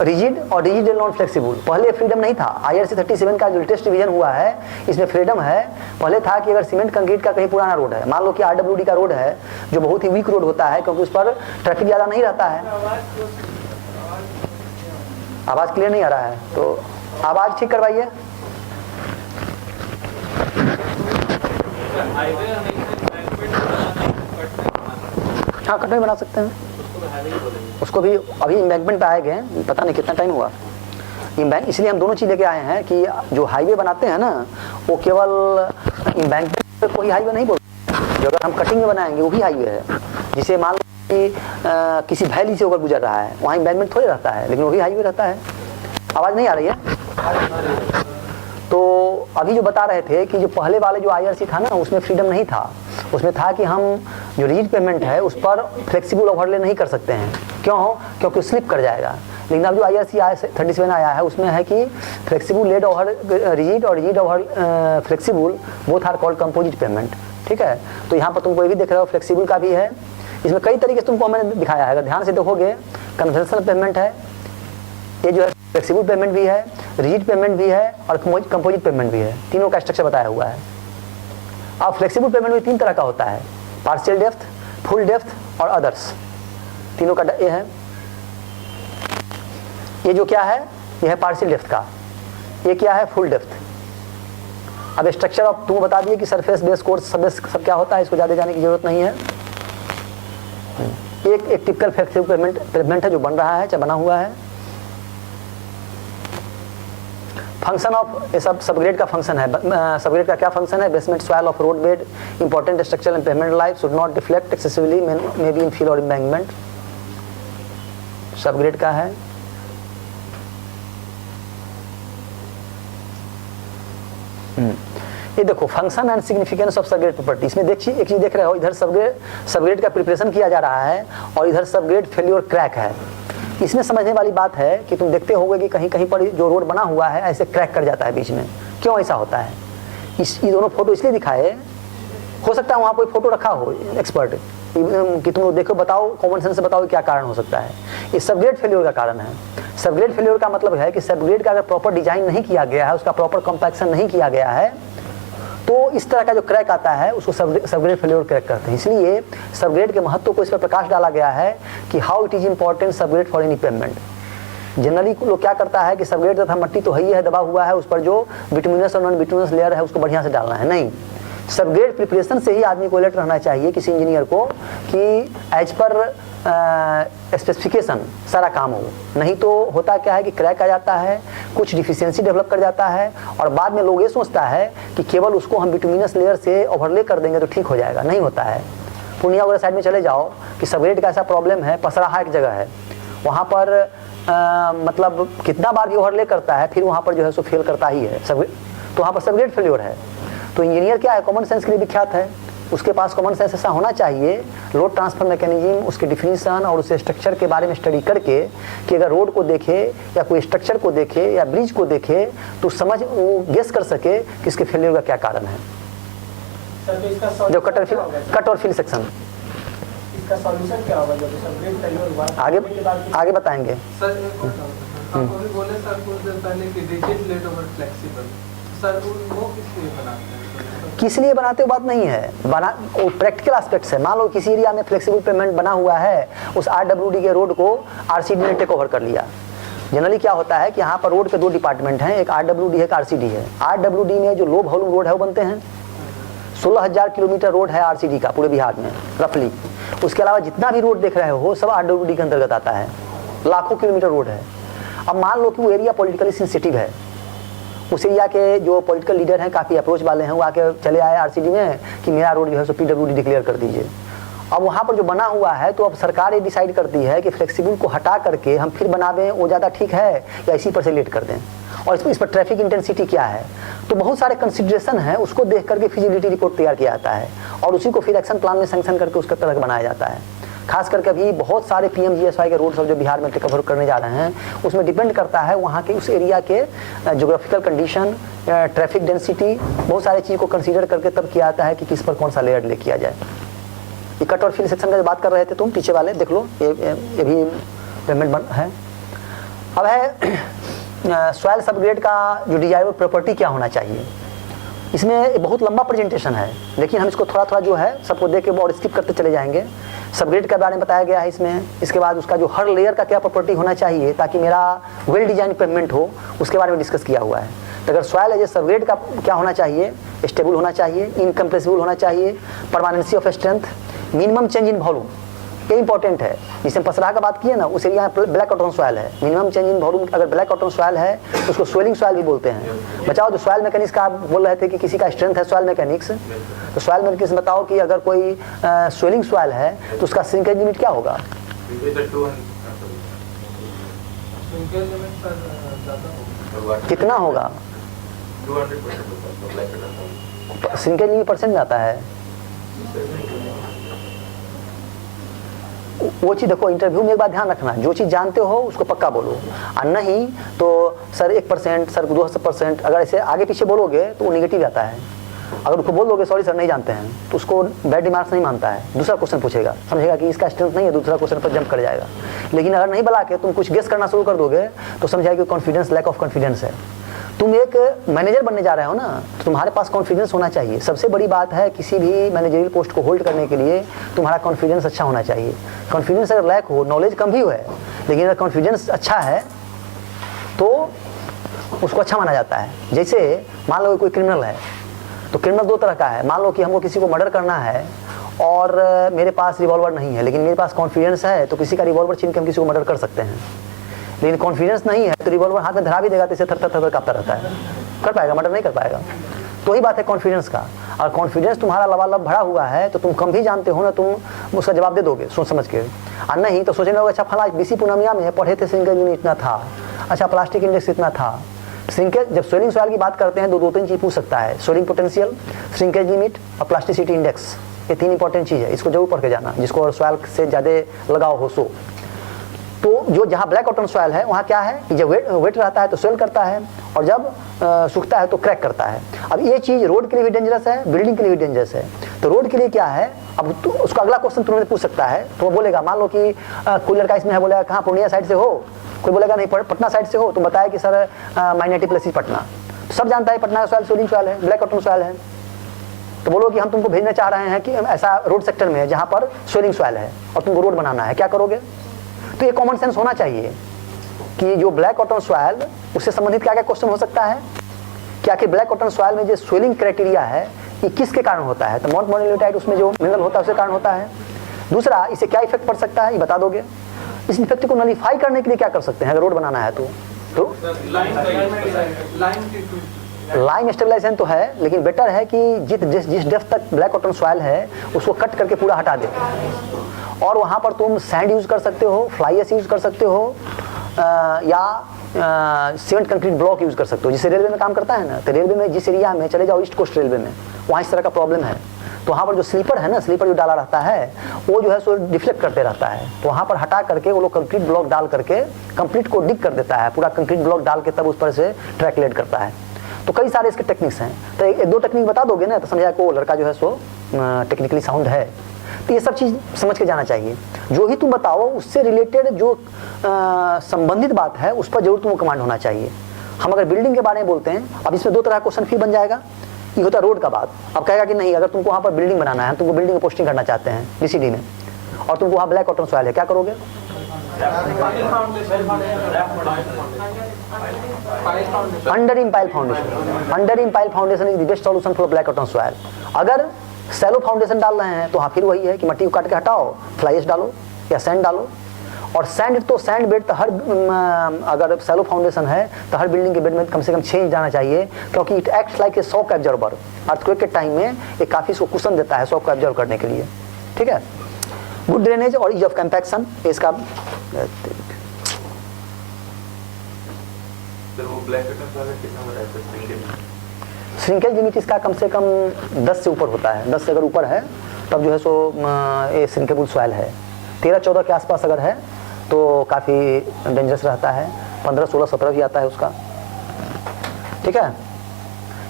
रिजिड और रिजिड एंड नॉन फ्लेक्सिबल। पहले फ्रीडम नहीं था। IRC 37 का जो लेटेस्ट रिवीजन हुआ है इसमें फ्रीडम है। पहले था कि अगर सीमेंट कंक्रीट का कहीं पुराना रोड है, मान लो कि RWD का रोड है जो बहुत ही वीक रोड होता है क्योंकि उस पर ट्रैफिक ज़्यादा नहीं रहता है। आवाज़ क्लियर नहीं आ रहा है तो आवाज़ ठीक करवाइए। हाँ, कट में बना सकते हैं उसको भी। अभी इम्बैंकमेंट पे आए गए, पता नहीं कितना टाइम हुआ इम्बैंक, इसलिए हम दोनों चीज़ लेके आए हैं कि जो हाईवे बनाते हैं ना वो केवल इम्बैंकमेंट पे कोई हाईवे नहीं बोलते, जो अगर हम कटिंग में बनाएंगे वो भी हाईवे है। जिसे मान लो कि किसी वैली से होकर गुजर रहा है, वहाँ इम्बैंकमेंट थोड़ी रहता है, लेकिन वो भी हाईवे रहता है। आवाज़ नहीं आ रही है? तो अभी जो बता रहे थे कि जो पहले वाले जो IRC था ना उसमें फ्रीडम नहीं था। उसमें था कि हम जो रिजिड पेमेंट है उस पर फ्लेक्सिबल ओवरले नहीं कर सकते हैं। क्यों? क्योंकि स्लिप कर जाएगा। लेकिन अब जो IRC 37 आया है उसमें है कि फ्लेक्सिबल लेड ओवर रिजिड और rigid over flexible both are called composite payment. ठीक है, तो यहाँ पर तुमको ये भी देख रहे हो फ्लेक्सिबल का भी है। इसमें कई तरीके से तुमको मैंने दिखाया है, अगर ध्यान से देखोगे कन्वेंशनल पेमेंट है, ये जो है फ्लेक्सिबल पेमेंट भी है, रिजिड पेमेंट भी है और कंपोजिट पेमेंट भी है। तीनों का स्ट्रक्चर बताया हुआ है। अब फ्लेक्सिबल पेमेंट भी 3 तरह का होता है, पार्शियल डेप्थ, फुल डेप्थ और अदर्स। तीनों का ये है। ये जो क्या है, ये है पार्शियल डेप्थ का, ये क्या है फुल डेप्थ। अब स्ट्रक्चर अब तुम बता दिए कि सरफेस बेस कोर्स सब क्या होता है, इसको ज़्यादा जाने की जरूरत नहीं है। एक टिपिकल फ्लेक्सिबल पेमेंट है जो बन रहा है, चाहे बना हुआ है। फंक्शन ऑफ ये सब सबग्रेड का फंक्शन है। सबग्रेड का क्या फंक्शन है? Basement soil of road bed, important structural and payment life should not deflect excessively, may be in feel और एम्बैंकमेंट। सबग्रेड का है। ये देखो function and significance of subgrade property. इसमें देखिए एक चीज देख रहे हो, इधर सबग्रेड का प्रिपरेशन किया जा रहा है और इधर सबग्रेड फेल्योर क्रैक है। इसमें समझने वाली बात है कि तुम देखते होगे कि कहीं कहीं पर जो रोड बना हुआ है ऐसे क्रैक कर जाता है बीच में। क्यों ऐसा होता है? ये दोनों फोटो इसलिए दिखाए, हो सकता है वहाँ कोई फोटो रखा हो एक्सपर्ट कि तुम लोग देखो, बताओ कॉमन सेंस से बताओ क्या कारण हो सकता है। ये सबग्रेड फेल्योर का कारण है। सबग्रेड फेल्योर का मतलब है कि सबग्रेड का अगर प्रॉपर डिजाइन नहीं किया गया है, उसका प्रॉपर कॉम्पैक्शन नहीं किया गया है, तो इस तरह का जो क्रैक आता है उसको सबग्रेड फेल्योर क्रैक करते हैं। इसलिए सबग्रेड के महत्व को इस पर प्रकाश डाला गया है कि how it is important subgrade for any payment. Generally लोग क्या करता है कि सबग्रेड तथा मट्टी तो ही है, दबा हुआ है, उस पर जो बिटुमिनस और नॉन बिटुमिनस लेयर है उसको बढ़िया से डालना है। नहीं, सबग्रेड प्रिपरेशन से ही आदमी को अलर्ट रहना चाहिए किसी इंजीनियर को कि एज पर स्पेसिफिकेशन सारा काम हो। नहीं तो होता क्या है कि क्रैक आ जाता है, कुछ डिफिशियंसी डेवलप कर जाता है और बाद में लोग ये सोचता है कि केवल उसको हम बिटुमिनस लेयर से ओवरले कर देंगे तो ठीक हो जाएगा। नहीं होता है। पूर्णिया वगैरह साइड में चले जाओ कि सबग्रेड का ऐसा प्रॉब्लम है, पसराहा एक जगह है, वहाँ पर मतलब कितना बार भी ओवरले करता है फिर वहाँ पर जो है सो फेल करता ही है सबग्रेड, तो वहाँ पर सबग्रेड फेल्योर है। तो इंजीनियर क्या है, कॉमन सेंस के लिए विख्यात है, उसके पास कॉमन सेंस ऐसा होना चाहिए, लोड ट्रांसफर मैकेनिज्म, उसके डिफिनीशन और उसके स्ट्रक्चर के बारे में स्टडी करके कि अगर रोड को देखे या कोई स्ट्रक्चर को देखे या ब्रिज को देखे तो समझ वो गेस कर सके कि इसके फेलियर का क्या कारण है। सर, तो इसका जो कट और फिल सेक्शन, इसका सॉल्यूशन क्या होगा? जब सबग्रेड फेल्योर हुआ आगे बताएंगे। सर आप अभी बोले सर कुछ देर पहले कि rigid laid over flexible, sir वो किस लिए बनाते हैं? किस लिए बनाते हो बात नहीं है, वो प्रैक्टिकल एस्पेक्ट्स है। मान लो किसी एरिया में फ्लेक्सिबल पेमेंट बना हुआ है, उस RWD के रोड को RCD ने टेक ओवर कर लिया। जनरली क्या होता है कि यहाँ पर रोड के 2 डिपार्टमेंट हैं, एक RWD है, एक RCD है। RWD में जो लो वॉल्यूम रोड है वो बनते हैं, 16,000 किलोमीटर रोड है RCD का पूरे बिहार में रफली। उसके अलावा जितना भी रोड देख रहे हो सब RWD के अंतर्गत आता है, लाखों किलोमीटर रोड है। अब मान लो कि वो एरिया पॉलिटिकली सेंसिटिव है, उस एरिया के जो पॉलिटिकल लीडर हैं काफ़ी अप्रोच वाले हैं, वो आके चले आए RCD में कि मेरा रोड जो है सो PWD डिक्लेयर कर दीजिए। अब वहाँ पर जो बना हुआ है तो अब सरकार ये डिसाइड करती है कि फ्लेक्सिबल को हटा करके हम फिर बना दें, वो ज़्यादा ठीक है या इसी पर से लेट कर दें, और इस पर ट्रैफिक इंटेंसिटी क्या है। तो बहुत सारे कंसिडरेशन है, उसको देख करके फिजिबिलिटी रिपोर्ट तैयार किया जाता है और उसी को फिर एक्शन प्लान में सैंक्शन करके उसका तरह बनाया जाता है। खास करके अभी बहुत सारे PMGSY के रोड सब जो बिहार में कवर करने जा रहे हैं, उसमें डिपेंड करता है वहाँ के उस एरिया के जोग्राफिकल कंडीशन, ट्रैफिक डेंसिटी, बहुत सारी चीज़ को कंसीडर करके तब किया जाता है कि किस पर कौन सा लेयर ले किया जाए। ये कट और फिल सेक्शन का जो बात कर रहे थे तुम पीछे वाले, देख लो ये भी पेमेंट बन है। अब है सॉइल सबग्रेड का जो डिजायरेबल प्रॉपर्टी क्या होना चाहिए। इसमें बहुत लंबा प्रेजेंटेशन है, लेकिन हम इसको थोड़ा थोड़ा जो है सबको देख के और स्किप करते चले जाएंगे। सबग्रेड के बारे में बताया गया है इसमें। इसके बाद उसका जो हर लेयर का क्या प्रॉपर्टी होना चाहिए ताकि मेरा वेल डिजाइन पेमेंट हो, उसके बारे में डिस्कस किया हुआ है। तो अगर सॉइल एज ए सबग्रेड का क्या होना चाहिए, स्टेबल होना चाहिए, इनकम्प्रेसिबल होना चाहिए, permanency of strength, minimum change in volume, ये इंपॉर्टेंट है। जिसमें पसराह का बात किए ना, उस एरिया में ब्लैक कॉटन सॉइल है। मिनिमम चेंज इन वॉल्यूम, अगर ब्लैक कॉटन सॉइल है तो उसको स्वेलिंग सॉइल भी बोलते हैं। बचाओ जो सॉइल मैकेनिक्स का आप बोल रहे थे कि किसी का स्ट्रेंथ है सॉइल मैकेनिक्स, तो सॉइल मैकेनिक्स बताओ कि अगर कोई स्वेलिंग सॉइल है तो उसका श्रिंकेज लिमिट क्या होगा? कितना होगा? 200% श्रिंकेज लिमिट परसेंट में आता है। वो चीज़ देखो, इंटरव्यू में एक बात ध्यान रखना, जो चीज़ जानते हो उसको पक्का बोलो, और नहीं तो सर 1%, सर 200%, अगर ऐसे आगे पीछे बोलोगे तो वो निगेटिव आता है। अगर उसको बोल दोगे सॉरी सर नहीं जानते हैं, तो उसको बैड रिमार्क्स नहीं मानता है, दूसरा क्वेश्चन पूछेगा, समझेगा कि इसका स्ट्रेंथ नहीं है, दूसरा क्वेश्चन पर जंप कर जाएगा। लेकिन अगर नहीं बुला के तुम कुछ गेस करना शुरू कर दोगे तो समझेगा कि कॉन्फिडेंस, लैक ऑफ कॉन्फिडेंस है। तुम एक मैनेजर बनने जा रहे हो ना, तो तुम्हारे पास कॉन्फिडेंस होना चाहिए। सबसे बड़ी बात है किसी भी मैनेजरियल पोस्ट को होल्ड करने के लिए तुम्हारा कॉन्फिडेंस अच्छा होना चाहिए। कॉन्फिडेंस अगर लैक हो, नॉलेज कम भी हो है, लेकिन अगर कॉन्फिडेंस अच्छा है तो उसको अच्छा माना जाता है। जैसे मान लो कोई क्रिमिनल है, तो क्रिमिनल दो तरह का है। मान लो कि हमको किसी को मर्डर करना है और मेरे पास रिवॉल्वर नहीं है, लेकिन मेरे पास कॉन्फिडेंस है तो किसी का रिवॉल्वर छीन के हम किसी को मर्डर कर सकते हैं। लेकिन कॉन्फिडेंस नहीं है तो रिवॉल्वर हाथ में धरा भी देगा तो इसे थर थर कांपता रहता है, कर पाएगा? मर्डर नहीं कर पाएगा। तो वही बात है कॉन्फिडेंस का। और कॉन्फिडेंस तुम्हारा लबालब भरा हुआ है तो तुम कम भी जानते हो ना, तुम उसका जवाब दे दोगे सोच समझ के। और नहीं तो सोचने लोगे अच्छा फला बीसी पूर्णिया में पढ़े थे, श्रिंकेज यूनिट इतना था, अच्छा प्लास्टिक इंडेक्स इतना था। श्रिंकेज, जब स्वेलिंग सॉइल की बात करते हैं तो दो तीन चीज़ पूछ सकता है, स्वेलिंग पोटेंशियल, श्रिंकेज लिमिट और प्लास्टिसिटी इंडेक्स। ये तीन इंपॉर्टेंट चीज़ है, इसको जरूर पढ़ के जाना, जिसको सॉइल से ज़्यादा लगाव हो सो। तो जो जहाँ ब्लैक कॉटन सॉइल है वहाँ क्या है कि जब वेट रहता है तो स्वेल करता है, और जब सूखता है तो क्रैक करता है। अब ये चीज़ रोड के लिए भी डेंजरस है, बिल्डिंग के लिए भी डेंजरस है। तो रोड के लिए क्या है, अब तो उसका अगला क्वेश्चन तुरंत पूछ सकता है। तो वो बोलेगा, मान लो कि कोई लड़का इसमें है, बोलेगा कहाँ पूर्णिया साइड से हो, कोई बोलेगा नहीं पटना साइड से हो, तो बताया कि सर माइनॉरिटी प्लेस पटना। तो सब जानता है पटना का सॉइल स्वेलिंग सॉइल है, ब्लैक कॉटन सॉइल है। तो बोलो कि हम तुमको भेजना चाह रहे हैं कि ऐसा रोड सेक्टर में है जहाँ पर स्वेलिंग सॉइल है और तुमको रोड बनाना है, क्या करोगे? तो ये कॉमन सेंस होना चाहिए कि जो ब्लैक कॉटन सॉइल, उससे संबंधित क्या क्या क्वेश्चन हो सकता है, क्या कि ब्लैक कॉटन सॉइल में जो स्वेलिंग क्राइटेरिया है ये किसके कारण होता है? तो मॉन्ट मोनोलिथाइट उसमें जो मिनरल होता है उसके कारण होता है। दूसरा, इससे क्या इफेक्ट पड़ सकता है ये बता दोगे। इस इफेक्ट को नलीफाई करने के लिए क्या कर सकते हैं अगर रोड बनाना है तो लाइन स्टेबलाइजेशन तो है, लेकिन बेटर है कि जिस डेप्थ तक ब्लैक कॉटन सॉइल है उसको कट करके पूरा हटा दे, और वहाँ पर तुम सैंड यूज़ कर सकते हो, फ्लाई एश यूज़ कर सकते हो, या सीमेंट कंक्रीट ब्लॉक यूज़ कर सकते हो। जिससे रेलवे में काम करता है ना, तो रेलवे में जिस एरिया में चले जाओ, ईस्ट कोस्ट रेलवे में, वहाँ इस तरह का प्रॉब्लम है। तो वहाँ पर जो स्लीपर है ना, स्लीपर जो डाला रहता है वो जो है सो डिफ्लेक्ट करते रहता है। तो वहाँ पर हटा करके वो लोग कंक्रीट ब्लॉक डाल करके कंप्लीट को डिग कर देता है, पूरा कंक्रीट ब्लॉक डाल के तब उस पर से ट्रैक लेड करता है। तो कई सारे इसके टेक्निक्स हैं, तो एक दो टेक्निक बता दोगे ना तो समझा कि वो लड़का जो है सो टेक्निकली साउंड है। तो ये सब चीज़ समझ के जाना चाहिए। जो ही तुम बताओ उससे रिलेटेड जो संबंधित बात है उस पर जरूर तुमको कमांड होना चाहिए। हम अगर बिल्डिंग के बारे में बोलते हैं, अब इसमें दो तरह का क्वेश्चन फिर बन जाएगा। ये होता है रोड का बात, अब कहेगा कि नहीं अगर तुमको वहाँ पर बिल्डिंग बनाना है, तुमको बिल्डिंग में पोस्टिंग करना चाहते हैं बीसीडी में, और तुमको वहाँ ब्लैक कॉटन सॉइल है, क्या करोगे? Under reamed pile foundation. Under reamed pile foundation is the best solution for black cotton soil. अगर सैलो फाउंडेशन डाल रहे हैं तो हाँ फिर वही है कि मिट्टी को काट के हटाओ, फ्लाई एश डालो या सैंड डालो। और सैंड तो सैंड बेड तो हर अगर सैलो फाउंडेशन है तो हर बिल्डिंग के बेड में कम से कम 6 इंच जाना चाहिए, क्योंकि it acts like a shock absorber. Earthquake के टाइम में ये काफ़ी इसको कुशन देता है शॉक को एब्जॉर्ब करने के लिए। ठीक है, गुड ड्रेनेज और ईज ऑफ कंपैक्शन इसका। श्रिंकेज लिमिट इसका कम से कम 10 से ऊपर होता है। 10 से अगर ऊपर है तब जो है सो ये श्रिंकेबल सॉइल है। 13-14 के आसपास अगर है तो काफ़ी डेंजरस रहता है। 15, 16, 17 भी आता है उसका। ठीक है,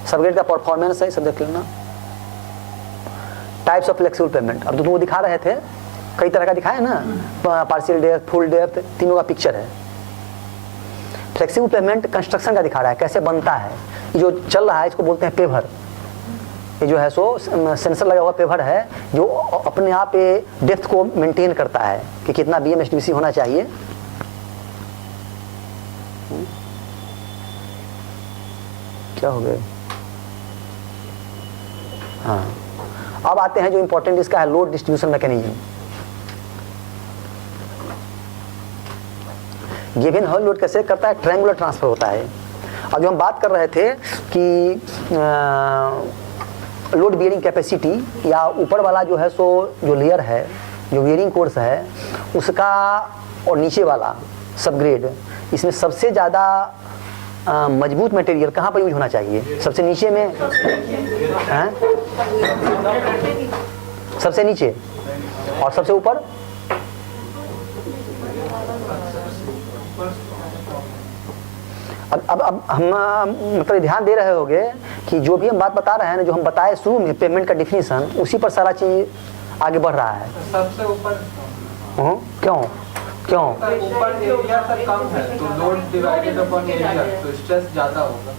सबग्रेड का परफॉर्मेंस है, सब देख लेना। Types of flexible pavement. अब तो तुमको दिखा रहे थे, कई तरह का दिखाया ना, पार्शियल डेप्थ, फुल डेप्थ, तीनों का पिक्चर है। फ्लेक्सिबल पेमेंट कंस्ट्रक्शन का दिखा रहा है, कैसे बनता है। ये जो चल रहा है इसको बोलते हैं पेवर। ये जो है सो सेंसर लगा हुआ पेवर है जो अपने आप ये डेप्थ को मेंटेन करता है कि कितना BMSDBC होना चाहिए। क्या हो गया? हाँ, अब आते हैं जो इंपॉर्टेंट इसका है, load distribution mechanism. Given hall load कैसे करता है? ट्रायंगुलर ट्रांसफर होता है। अब जो हम बात कर रहे थे कि लोड बियरिंग कैपेसिटी या ऊपर वाला जो है सो जो लेयर है, जो बियरिंग कोर्स है उसका, और नीचे वाला सबग्रेड, इसमें सबसे ज़्यादा मजबूत मटेरियल कहाँ पर यूज होना चाहिए? सबसे नीचे में हैं? सबसे नीचे और सबसे ऊपर? अब हम मतलब ध्यान दे रहे होंगे कि जो भी हम बात बता रहे हैं ना, जो हम बताए शुरू में पेमेंट का डिफिनीशन, उसी पर सारा चीज आगे बढ़ रहा है। सबसे ऊपर क्यों क्यों? ऊपर एरिया से कम है तो लोड डिवाइडेड अपॉन एरिया, तो स्ट्रेस ज्यादा होगा।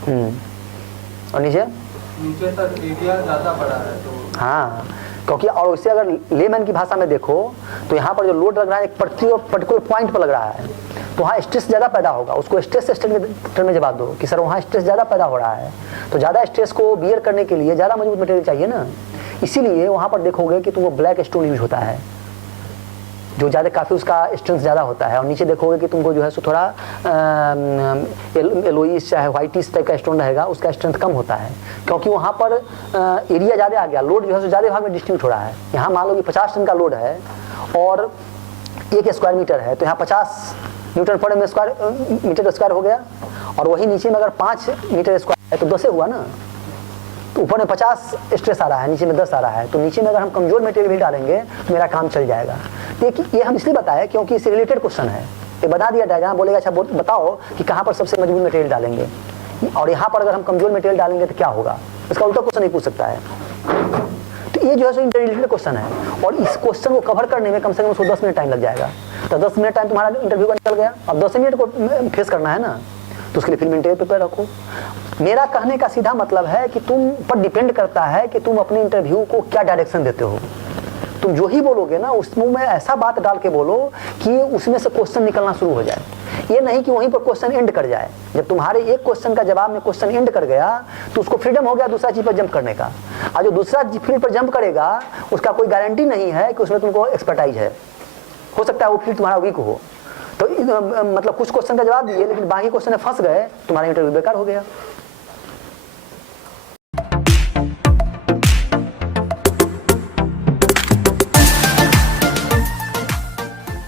और नीचे सर एरिया ज्यादा बड़ा है तो हाँ, क्योंकि और उससे अगर लेमैन की भाषा में देखो तो यहाँ पर जो लोड लग रहा है एक पर्टिकुलर पॉइंट पर लग रहा है, तो वहाँ स्ट्रेस ज़्यादा पैदा होगा। उसको स्ट्रेस टर्म में जवाब दो कि सर वहाँ स्ट्रेस ज़्यादा पैदा हो रहा है, तो ज़्यादा स्ट्रेस को बियर करने के लिए ज़्यादा मजबूत मटेरियल चाहिए ना। इसीलिए वहाँ पर देखोगे कि तुमको ब्लैक स्टोन यूज होता है, जो ज़्यादा काफ़ी उसका स्ट्रेंथ ज़्यादा होता है। और नीचे देखोगे कि तुमको जो है सो थोड़ा एलोइस चाहे व्हाइटिस टाइप का स्टोन रहेगा, उसका स्ट्रेंथ कम होता है, क्योंकि वहाँ पर एरिया ज़्यादा आ गया, लोड जो है सो ज़्यादा भाग में डिस्ट्रीब्यूट हो रहा है। यहाँ मान लो कि 50 टन का लोड है और 1 स्क्वायर मीटर है, तो यहाँ 50 न्यूटन पर मीटर स्क्वायर हो गया। और वही नीचे में अगर 5 मीटर स्क्वायर है तो 10 हुआ ना, तो ऊपर में 50 स्ट्रेस आ रहा है, नीचे में 10 आ रहा है, तो नीचे में अगर हम कमजोर मटेरियल भी डालेंगे तो मेरा काम चल जाएगा। ये हम इसलिए बताया क्योंकि इससे रिलेटेड क्वेश्चन है। ये बता दिया डायग्राम, बोलेगा अच्छा बताओ कि कहाँ पर सबसे मजबूत मटेरियल डालेंगे, और यहाँ पर अगर हम कमजोर मटेरियल डालेंगे तो क्या होगा। इसका उल्टा क्वेश्चन नहीं पूछ सकता है। तो ये जो है सो इंटरव्यू क्वेश्चन है, और इस क्वेश्चन को कवर करने में कम से कम उसको 10 मिनट टाइम लग जाएगा। तो 10 मिनट टाइम तुम्हारा इंटरव्यू का निकल गया। अब 10 मिनट को फेस करना है ना, तो उसके लिए फिल्म इंटरव्यू प्रिपेयर रखो। मेरा कहने का सीधा मतलब है कि तुम पर डिपेंड करता है कि तुम अपने इंटरव्यू को क्या डायरेक्शन देते हो। तुम जो ही बोलोगे ना उसमें में ऐसा बात डाल के बोलो कि उसमें से क्वेश्चन निकलना शुरू हो जाए। ये नहीं कि वहीं पर क्वेश्चन एंड कर जाए। जब तुम्हारे एक क्वेश्चन का जवाब में क्वेश्चन एंड कर गया तो उसको फ्रीडम हो गया दूसरा चीज पर जंप करने का। और जो दूसरा फील्ड पर जंप करेगा उसका कोई गारंटी नहीं है कि उसमें तुमको एक्सपर्टाइज है। हो सकता है वो फील्ड तुम्हारा वीक हो, तो मतलब कुछ क्वेश्चन का जवाब दिए लेकिन बाकी क्वेश्चन में फंस गए, तुम्हारा इंटरव्यू बेकार हो गया।